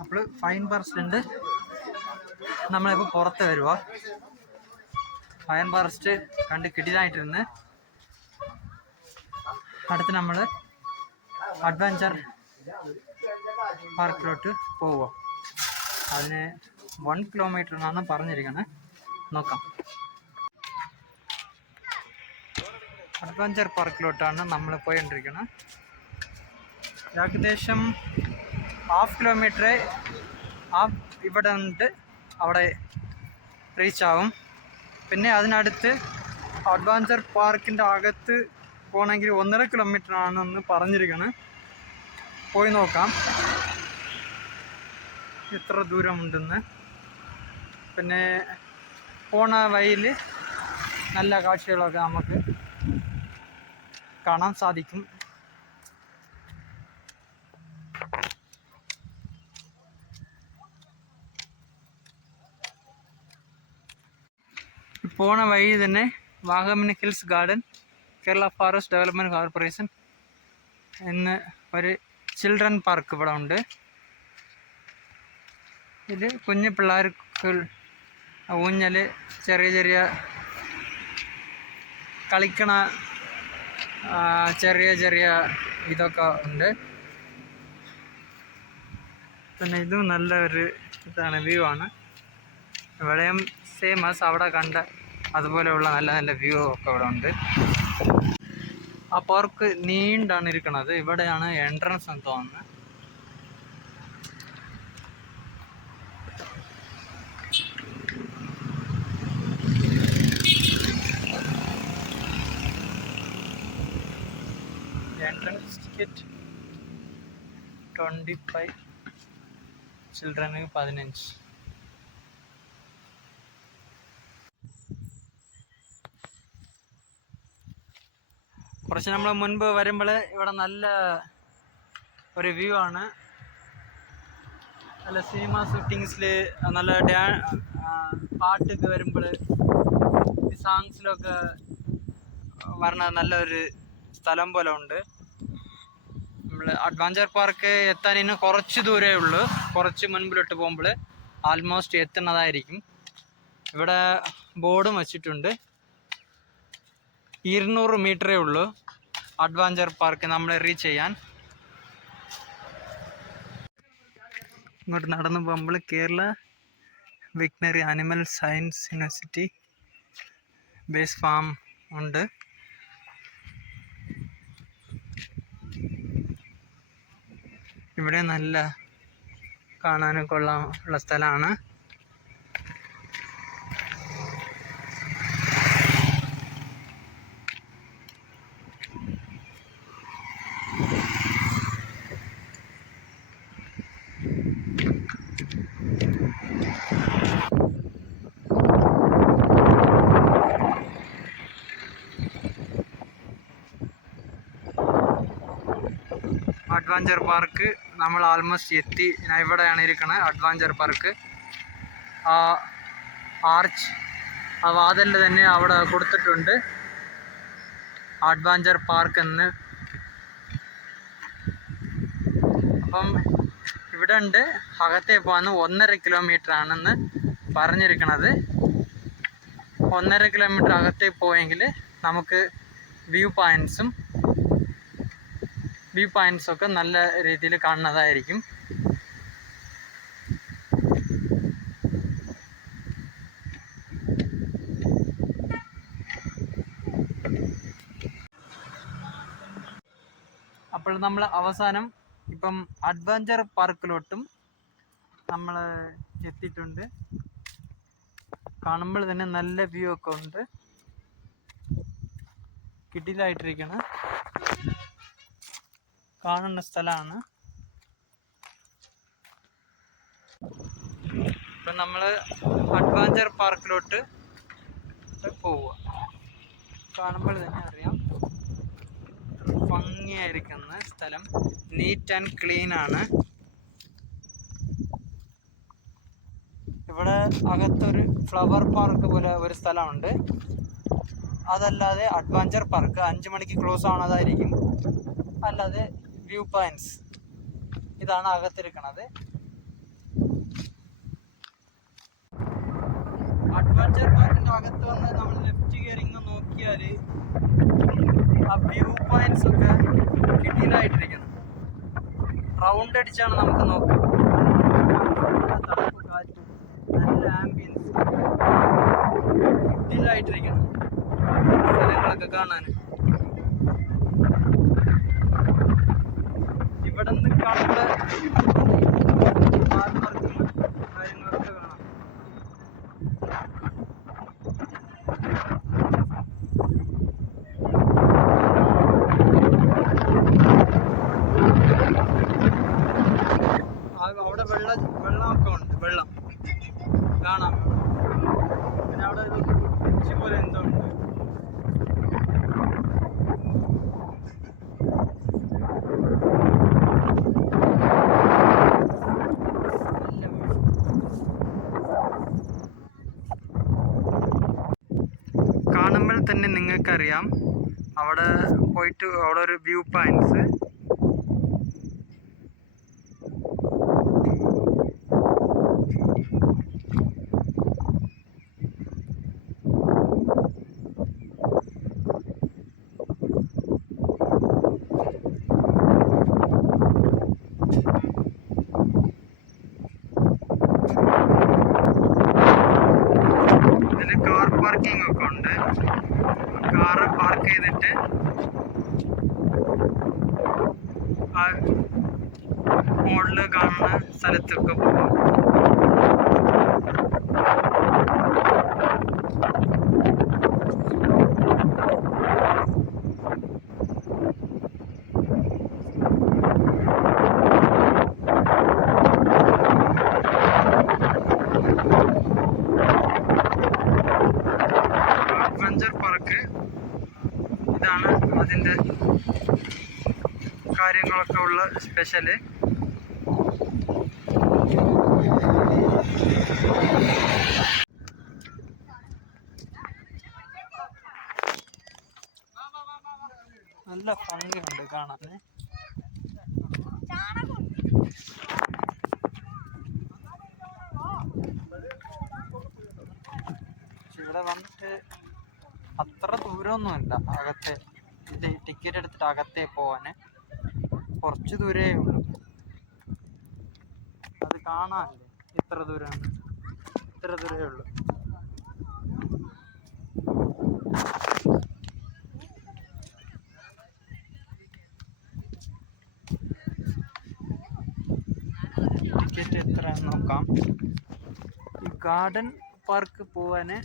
അപ്പോൾ ഫൈൻ ഫോറസ്റ്റ് ഉണ്ട്. നമ്മളിപ്പോൾ പുറത്ത് വരുക. ഫൈൻ ഫോറസ്റ്റ് കണ്ട് കിടിലായിട്ടിരുന്ന് അടുത്ത് നമ്മൾ അഡ്വഞ്ചർ പാർക്കിലോട്ട് പോവുക. അതിന് 1 കിലോമീറ്റർ എന്നാണ് പറഞ്ഞിരിക്കുന്നത്. നോക്കാം. അഡ്വഞ്ചർ പാർക്കിലോട്ടാണ് നമ്മൾ പോയിക്കൊണ്ടിരിക്കുന്നത്. ഏകദേശം 1/2 കിലോമീറ്റർ ഇവിടെ നിന്നിട്ട് അവിടെ റീച്ച് ആവും. പിന്നെ അതിനടുത്ത് അഡ്വഞ്ചർ പാർക്കിൻ്റെ അകത്ത് പോകണമെങ്കിൽ 1.5 കിലോമീറ്റർ ആണെന്ന് പറഞ്ഞിരിക്കുന്നത്. പോയി നോക്കാം എത്ര ദൂരമുണ്ടെന്ന്. പിന്നെ പോണ വഴിയിൽ നല്ല കാഴ്ചകളൊക്കെ നമുക്ക് കാണാൻ സാധിക്കും. പോണ വഴി തന്നെ Vagamon hills garden, Kerala forest development corporation എന്ന് ഒരു ചിൽഡ്രൻ പാർക്ക് ഇവിടെ ഉണ്ട്. ഇത് കുഞ്ഞു പിള്ളേർക്ക് ഊഞ്ഞൽ, ചെറിയ ചെറിയ കളിക്കണ ചെറിയ ചെറിയ ഇതൊക്കെ ഉണ്ട്. പിന്നെ ഇതും നല്ലൊരു ഇതാണ്, വ്യൂ ആണ്. ഇവിടെയും ഫേമസ് അവിടെ കണ്ട അതുപോലെയുള്ള നല്ല നല്ല വ്യൂ ഒക്കെ ഇവിടെ ഉണ്ട്. ആ പാർക്ക് നീണ്ടാണ് ഇരിക്കുന്നത്. ഇവിടെയാണ് എൻട്രൻസ് എന്ന് തോന്നുന്നത്. Entrance ticket 25, ചിൽഡ്രന് 15. കുറച്ച് നമ്മൾ മുൻപ് വരുമ്പോൾ ഇവിടെ നല്ല ഒരു വ്യൂ ആണ്. നല്ല സിനിമ ഷൂട്ടിങ്സിൽ നല്ല പാട്ടൊക്കെ വരുമ്പോൾ ഈ സോങ്സിലൊക്കെ വരണ നല്ലൊരു സ്ഥലം പോലെ ഉണ്ട്. നമ്മൾ അഡ്വഞ്ചർ പാർക്ക് എത്താൻ ഇന്ന് കുറച്ച് ദൂരമേ ഉള്ളൂ. കുറച്ച് മുൻപിലോട്ട് പോകുമ്പോൾ ആൾമോസ്റ്റ് എത്തുന്നതായിരിക്കും. ഇവിടെ ബോർഡും വച്ചിട്ടുണ്ട്. 200 മീറ്ററേ ഉള്ളൂ അഡ്വഞ്ചർ പാർക്ക് നമ്മൾ റീച്ച് ചെയ്യാൻ. ഇങ്ങോട്ട് നടന്നു പോകുമ്പോൾ Kerala veterinary animal science university base farm ഉണ്ട്. ഇവിടെ നല്ല കാണാനും കൊള്ളാനുള്ള സ്ഥലമാണ്. അഡ്വഞ്ചർ പാർക്ക് നമ്മൾ ആൾമോസ്റ്റ് എത്തി. ഇവിടെയാണ് ഇരിക്കുന്നത് അഡ്വഞ്ചർ പാർക്ക്. ആ ആർച്ച്, ആ വാതിലിൽ തന്നെ അവിടെ കൊടുത്തിട്ടുണ്ട് അഡ്വഞ്ചർ പാർക്ക് എന്ന്. അപ്പം ഇവിടെ ഉണ്ട്. അകത്തെ പോകാൻ 1.5 കിലോമീറ്റർ ആണെന്ന് പറഞ്ഞിരിക്കുന്നത്. 1.5 കിലോമീറ്റർ അകത്തെ പോയെങ്കിൽ നമുക്ക് വ്യൂ പോയിൻറ്റ്സൊക്കെ നല്ല രീതിയിൽ കാണുന്നതായിരിക്കും. നമ്മൾ അവസാനം ഇപ്പം അഡ്വഞ്ചർ പാർക്കിലോട്ടും നമ്മൾ എത്തിയിട്ടുണ്ട്. കാണുമ്പോൾ തന്നെ നല്ല വ്യൂ ഒക്കെ ഉണ്ട്, കിടിലായിട്ടിരിക്കണം, കാണുന്ന സ്ഥലമാണ്. ഇപ്പം നമ്മൾ അഡ്വഞ്ചർ പാർക്കിലോട്ട് പോവുക. കാണുമ്പോൾ തന്നെ അറിയാം ഭംഗിയായിരിക്കുന്ന സ്ഥലം, നീറ്റ് ആൻഡ് ക്ലീൻ ആണ്. ഇവിടെ അകത്തൊരു ഫ്ലവർ പാർക്ക് പോലെ ഒരു സ്ഥലമുണ്ട്. അതല്ലാതെ അഡ്വഞ്ചർ പാർക്ക് 5 മണിക്ക് ക്ലോസ് ആണതായിരിക്കും. അല്ലാതെ വ്യൂ പോയിന്റ്സ് ഇതാണ് അകത്തിരിക്കണത്. അഡ്വഞ്ചർ പാർക്കിന്റെ അകത്ത് വന്ന് നമ്മൾ ലെഫ്റ്റ് കയറി ഇങ്ങ് നോക്കിയാൽ ആ വ്യൂ പോയിന്റ്സ് ഒക്കെ കിടിലായിട്ടിരിക്കണം. റൗണ്ട് അടിച്ചാണ് നമുക്ക് നോക്കാം. തണുപ്പ് കാറ്റും നല്ല ആംബിയൻസ് കിടിലായിട്ടിരിക്കണം സ്ഥലങ്ങളൊക്കെ കാണാൻ. ഇവിടെ നിന്ന് കാണുന്ന കാര്യങ്ങളൊക്കെ കാണാം. അവിടെ വെള്ളമൊക്കെ ഉണ്ട്, വെള്ളം കാണാം. പിന്നെ അവിടെ ഒരു ബീച്ച് പോലെ എന്തോ ഉണ്ട്. കാണുമ്പോൾ തന്നെ നിങ്ങൾക്കറിയാം അവിടെ പോയിട്ട് അവിടെ ഒരു വ്യൂ പോയിന്റ്സ്. ഇതിൽ കാർ പാർക്കിംഗ് ഒക്കെ ഉണ്ട്. കാറ് പാർക്ക് ചെയ്തിട്ട് മുകളിൽ കാണുന്ന സ്ഥലത്തൊക്കെ പോവാം. അഡ്വഞ്ചർ പാർക്ക് ഇതാണ് അതിൻ്റെ കാര്യങ്ങളൊക്കെ ഉള്ള സ്പെഷ്യല്. നല്ല ഭംഗിയുണ്ട് കാണാൻ. ഇവിടെ വന്നിട്ട് അത്ര ദൂരമൊന്നുമില്ല അകത്തെ. ഇത് ടിക്കറ്റ് എടുത്തിട്ട് അകത്തേ പോവാന് കുറച്ച് ദൂരേ ഉള്ളൂ. അത് കാണാനല്ലേ ഇത്ര ദൂരമാണ്, ഇത്ര ദൂരേ ഉള്ളൂ. ടിക്കറ്റ് എത്രയാണെന്ന് നോക്കാം. ഈ ഗാർഡൻ പാർക്ക് പോവാന്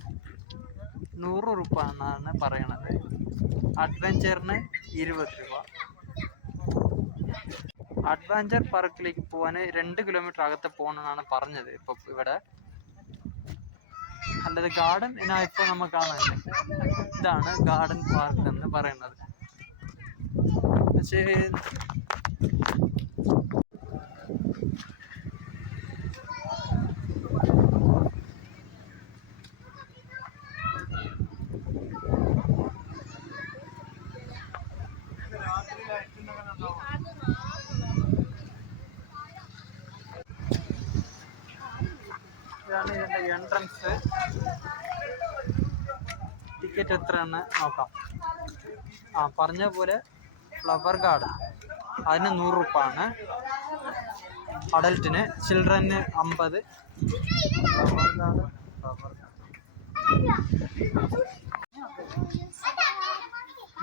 100 രൂപ എന്നാണ് പറയണത്. അഡ്വഞ്ചറിന് 20 രൂപ. അഡ്വഞ്ചർ പാർക്കിലേക്ക് പോകാൻ 2 കിലോമീറ്റർ അകത്ത് പോകണമെന്നാണ് പറഞ്ഞത് ഇപ്പൊ ഇവിടെ. അല്ലാതെ ഗാർഡൻ ഇപ്പോൾ നമ്മൾ കാണാനില്ല. ഇതാണ് ഗാർഡൻ പാർക്ക് എന്ന് പറയുന്നത്. പക്ഷേ ഇതാണ് ഇതിൻ്റെ എൻട്രൻസ്. ടിക്കറ്റ് എത്രയാണെന്ന് നോക്കാം. പറഞ്ഞ പോലെ ഫ്ലവർ ഗാർഡൻ അതിന് 100 രൂപ ആണ്. അഡൽറ്റിന്, ചിൽഡ്രന് 50.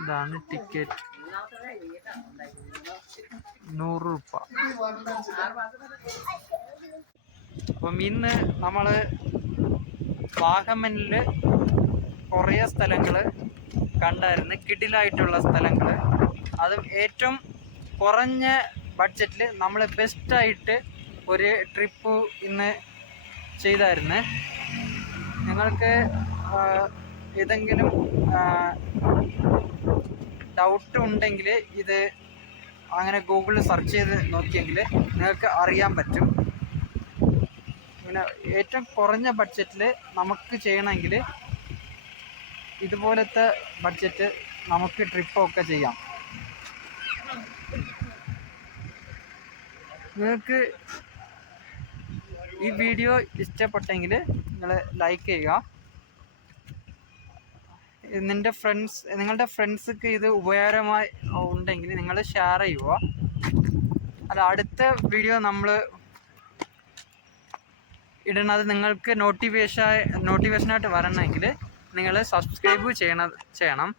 ഇതാണ് ടിക്കറ്റ്. ₹100. അപ്പം ഇന്ന് നമ്മൾ വാഗമണിൽ കുറേ സ്ഥലങ്ങൾ കണ്ടായിരുന്നു, കിടിലായിട്ടുള്ള സ്ഥലങ്ങൾ. അതും ഏറ്റവും കുറഞ്ഞ ബഡ്ജറ്റിൽ നമ്മൾ ബെസ്റ്റായിട്ട് ഒരു ട്രിപ്പ് ഇന്ന് ചെയ്തായിരുന്നു. നിങ്ങൾക്ക് ഏതെങ്കിലും ഡൗട്ട് ഉണ്ടെങ്കിൽ ഇത് അങ്ങനെ ഗൂഗിളിൽ സെർച്ച് ചെയ്ത് നോക്കിയെങ്കിൽ നിങ്ങൾക്ക് അറിയാൻ പറ്റും. പിന്നെ ഏറ്റവും കുറഞ്ഞ ബഡ്ജറ്റിൽ നമുക്ക് ചെയ്യണമെങ്കിൽ ഇതുപോലത്തെ ബഡ്ജറ്റ് നമുക്ക് ട്രിപ്പൊക്കെ ചെയ്യാം. നിങ്ങൾക്ക് ഈ വീഡിയോ ഇഷ്ടപ്പെട്ടെങ്കിൽ നിങ്ങൾ ലൈക്ക് ചെയ്യുക. നിങ്ങളുടെ ഫ്രണ്ട്സ്ക്ക് ഇത് ഉപകാരമായി ഉണ്ടെങ്കിൽ നിങ്ങൾ ഷെയർ ചെയ്യുക. അത് അടുത്ത വീഡിയോ നമ്മൾ ഇടുന്നത് നിങ്ങൾക്ക് നോട്ടിഫിക്കേഷനായിട്ട് വരണമെങ്കിൽ നിങ്ങൾ സബ്സ്ക്രൈബ് ചെയ്യണം.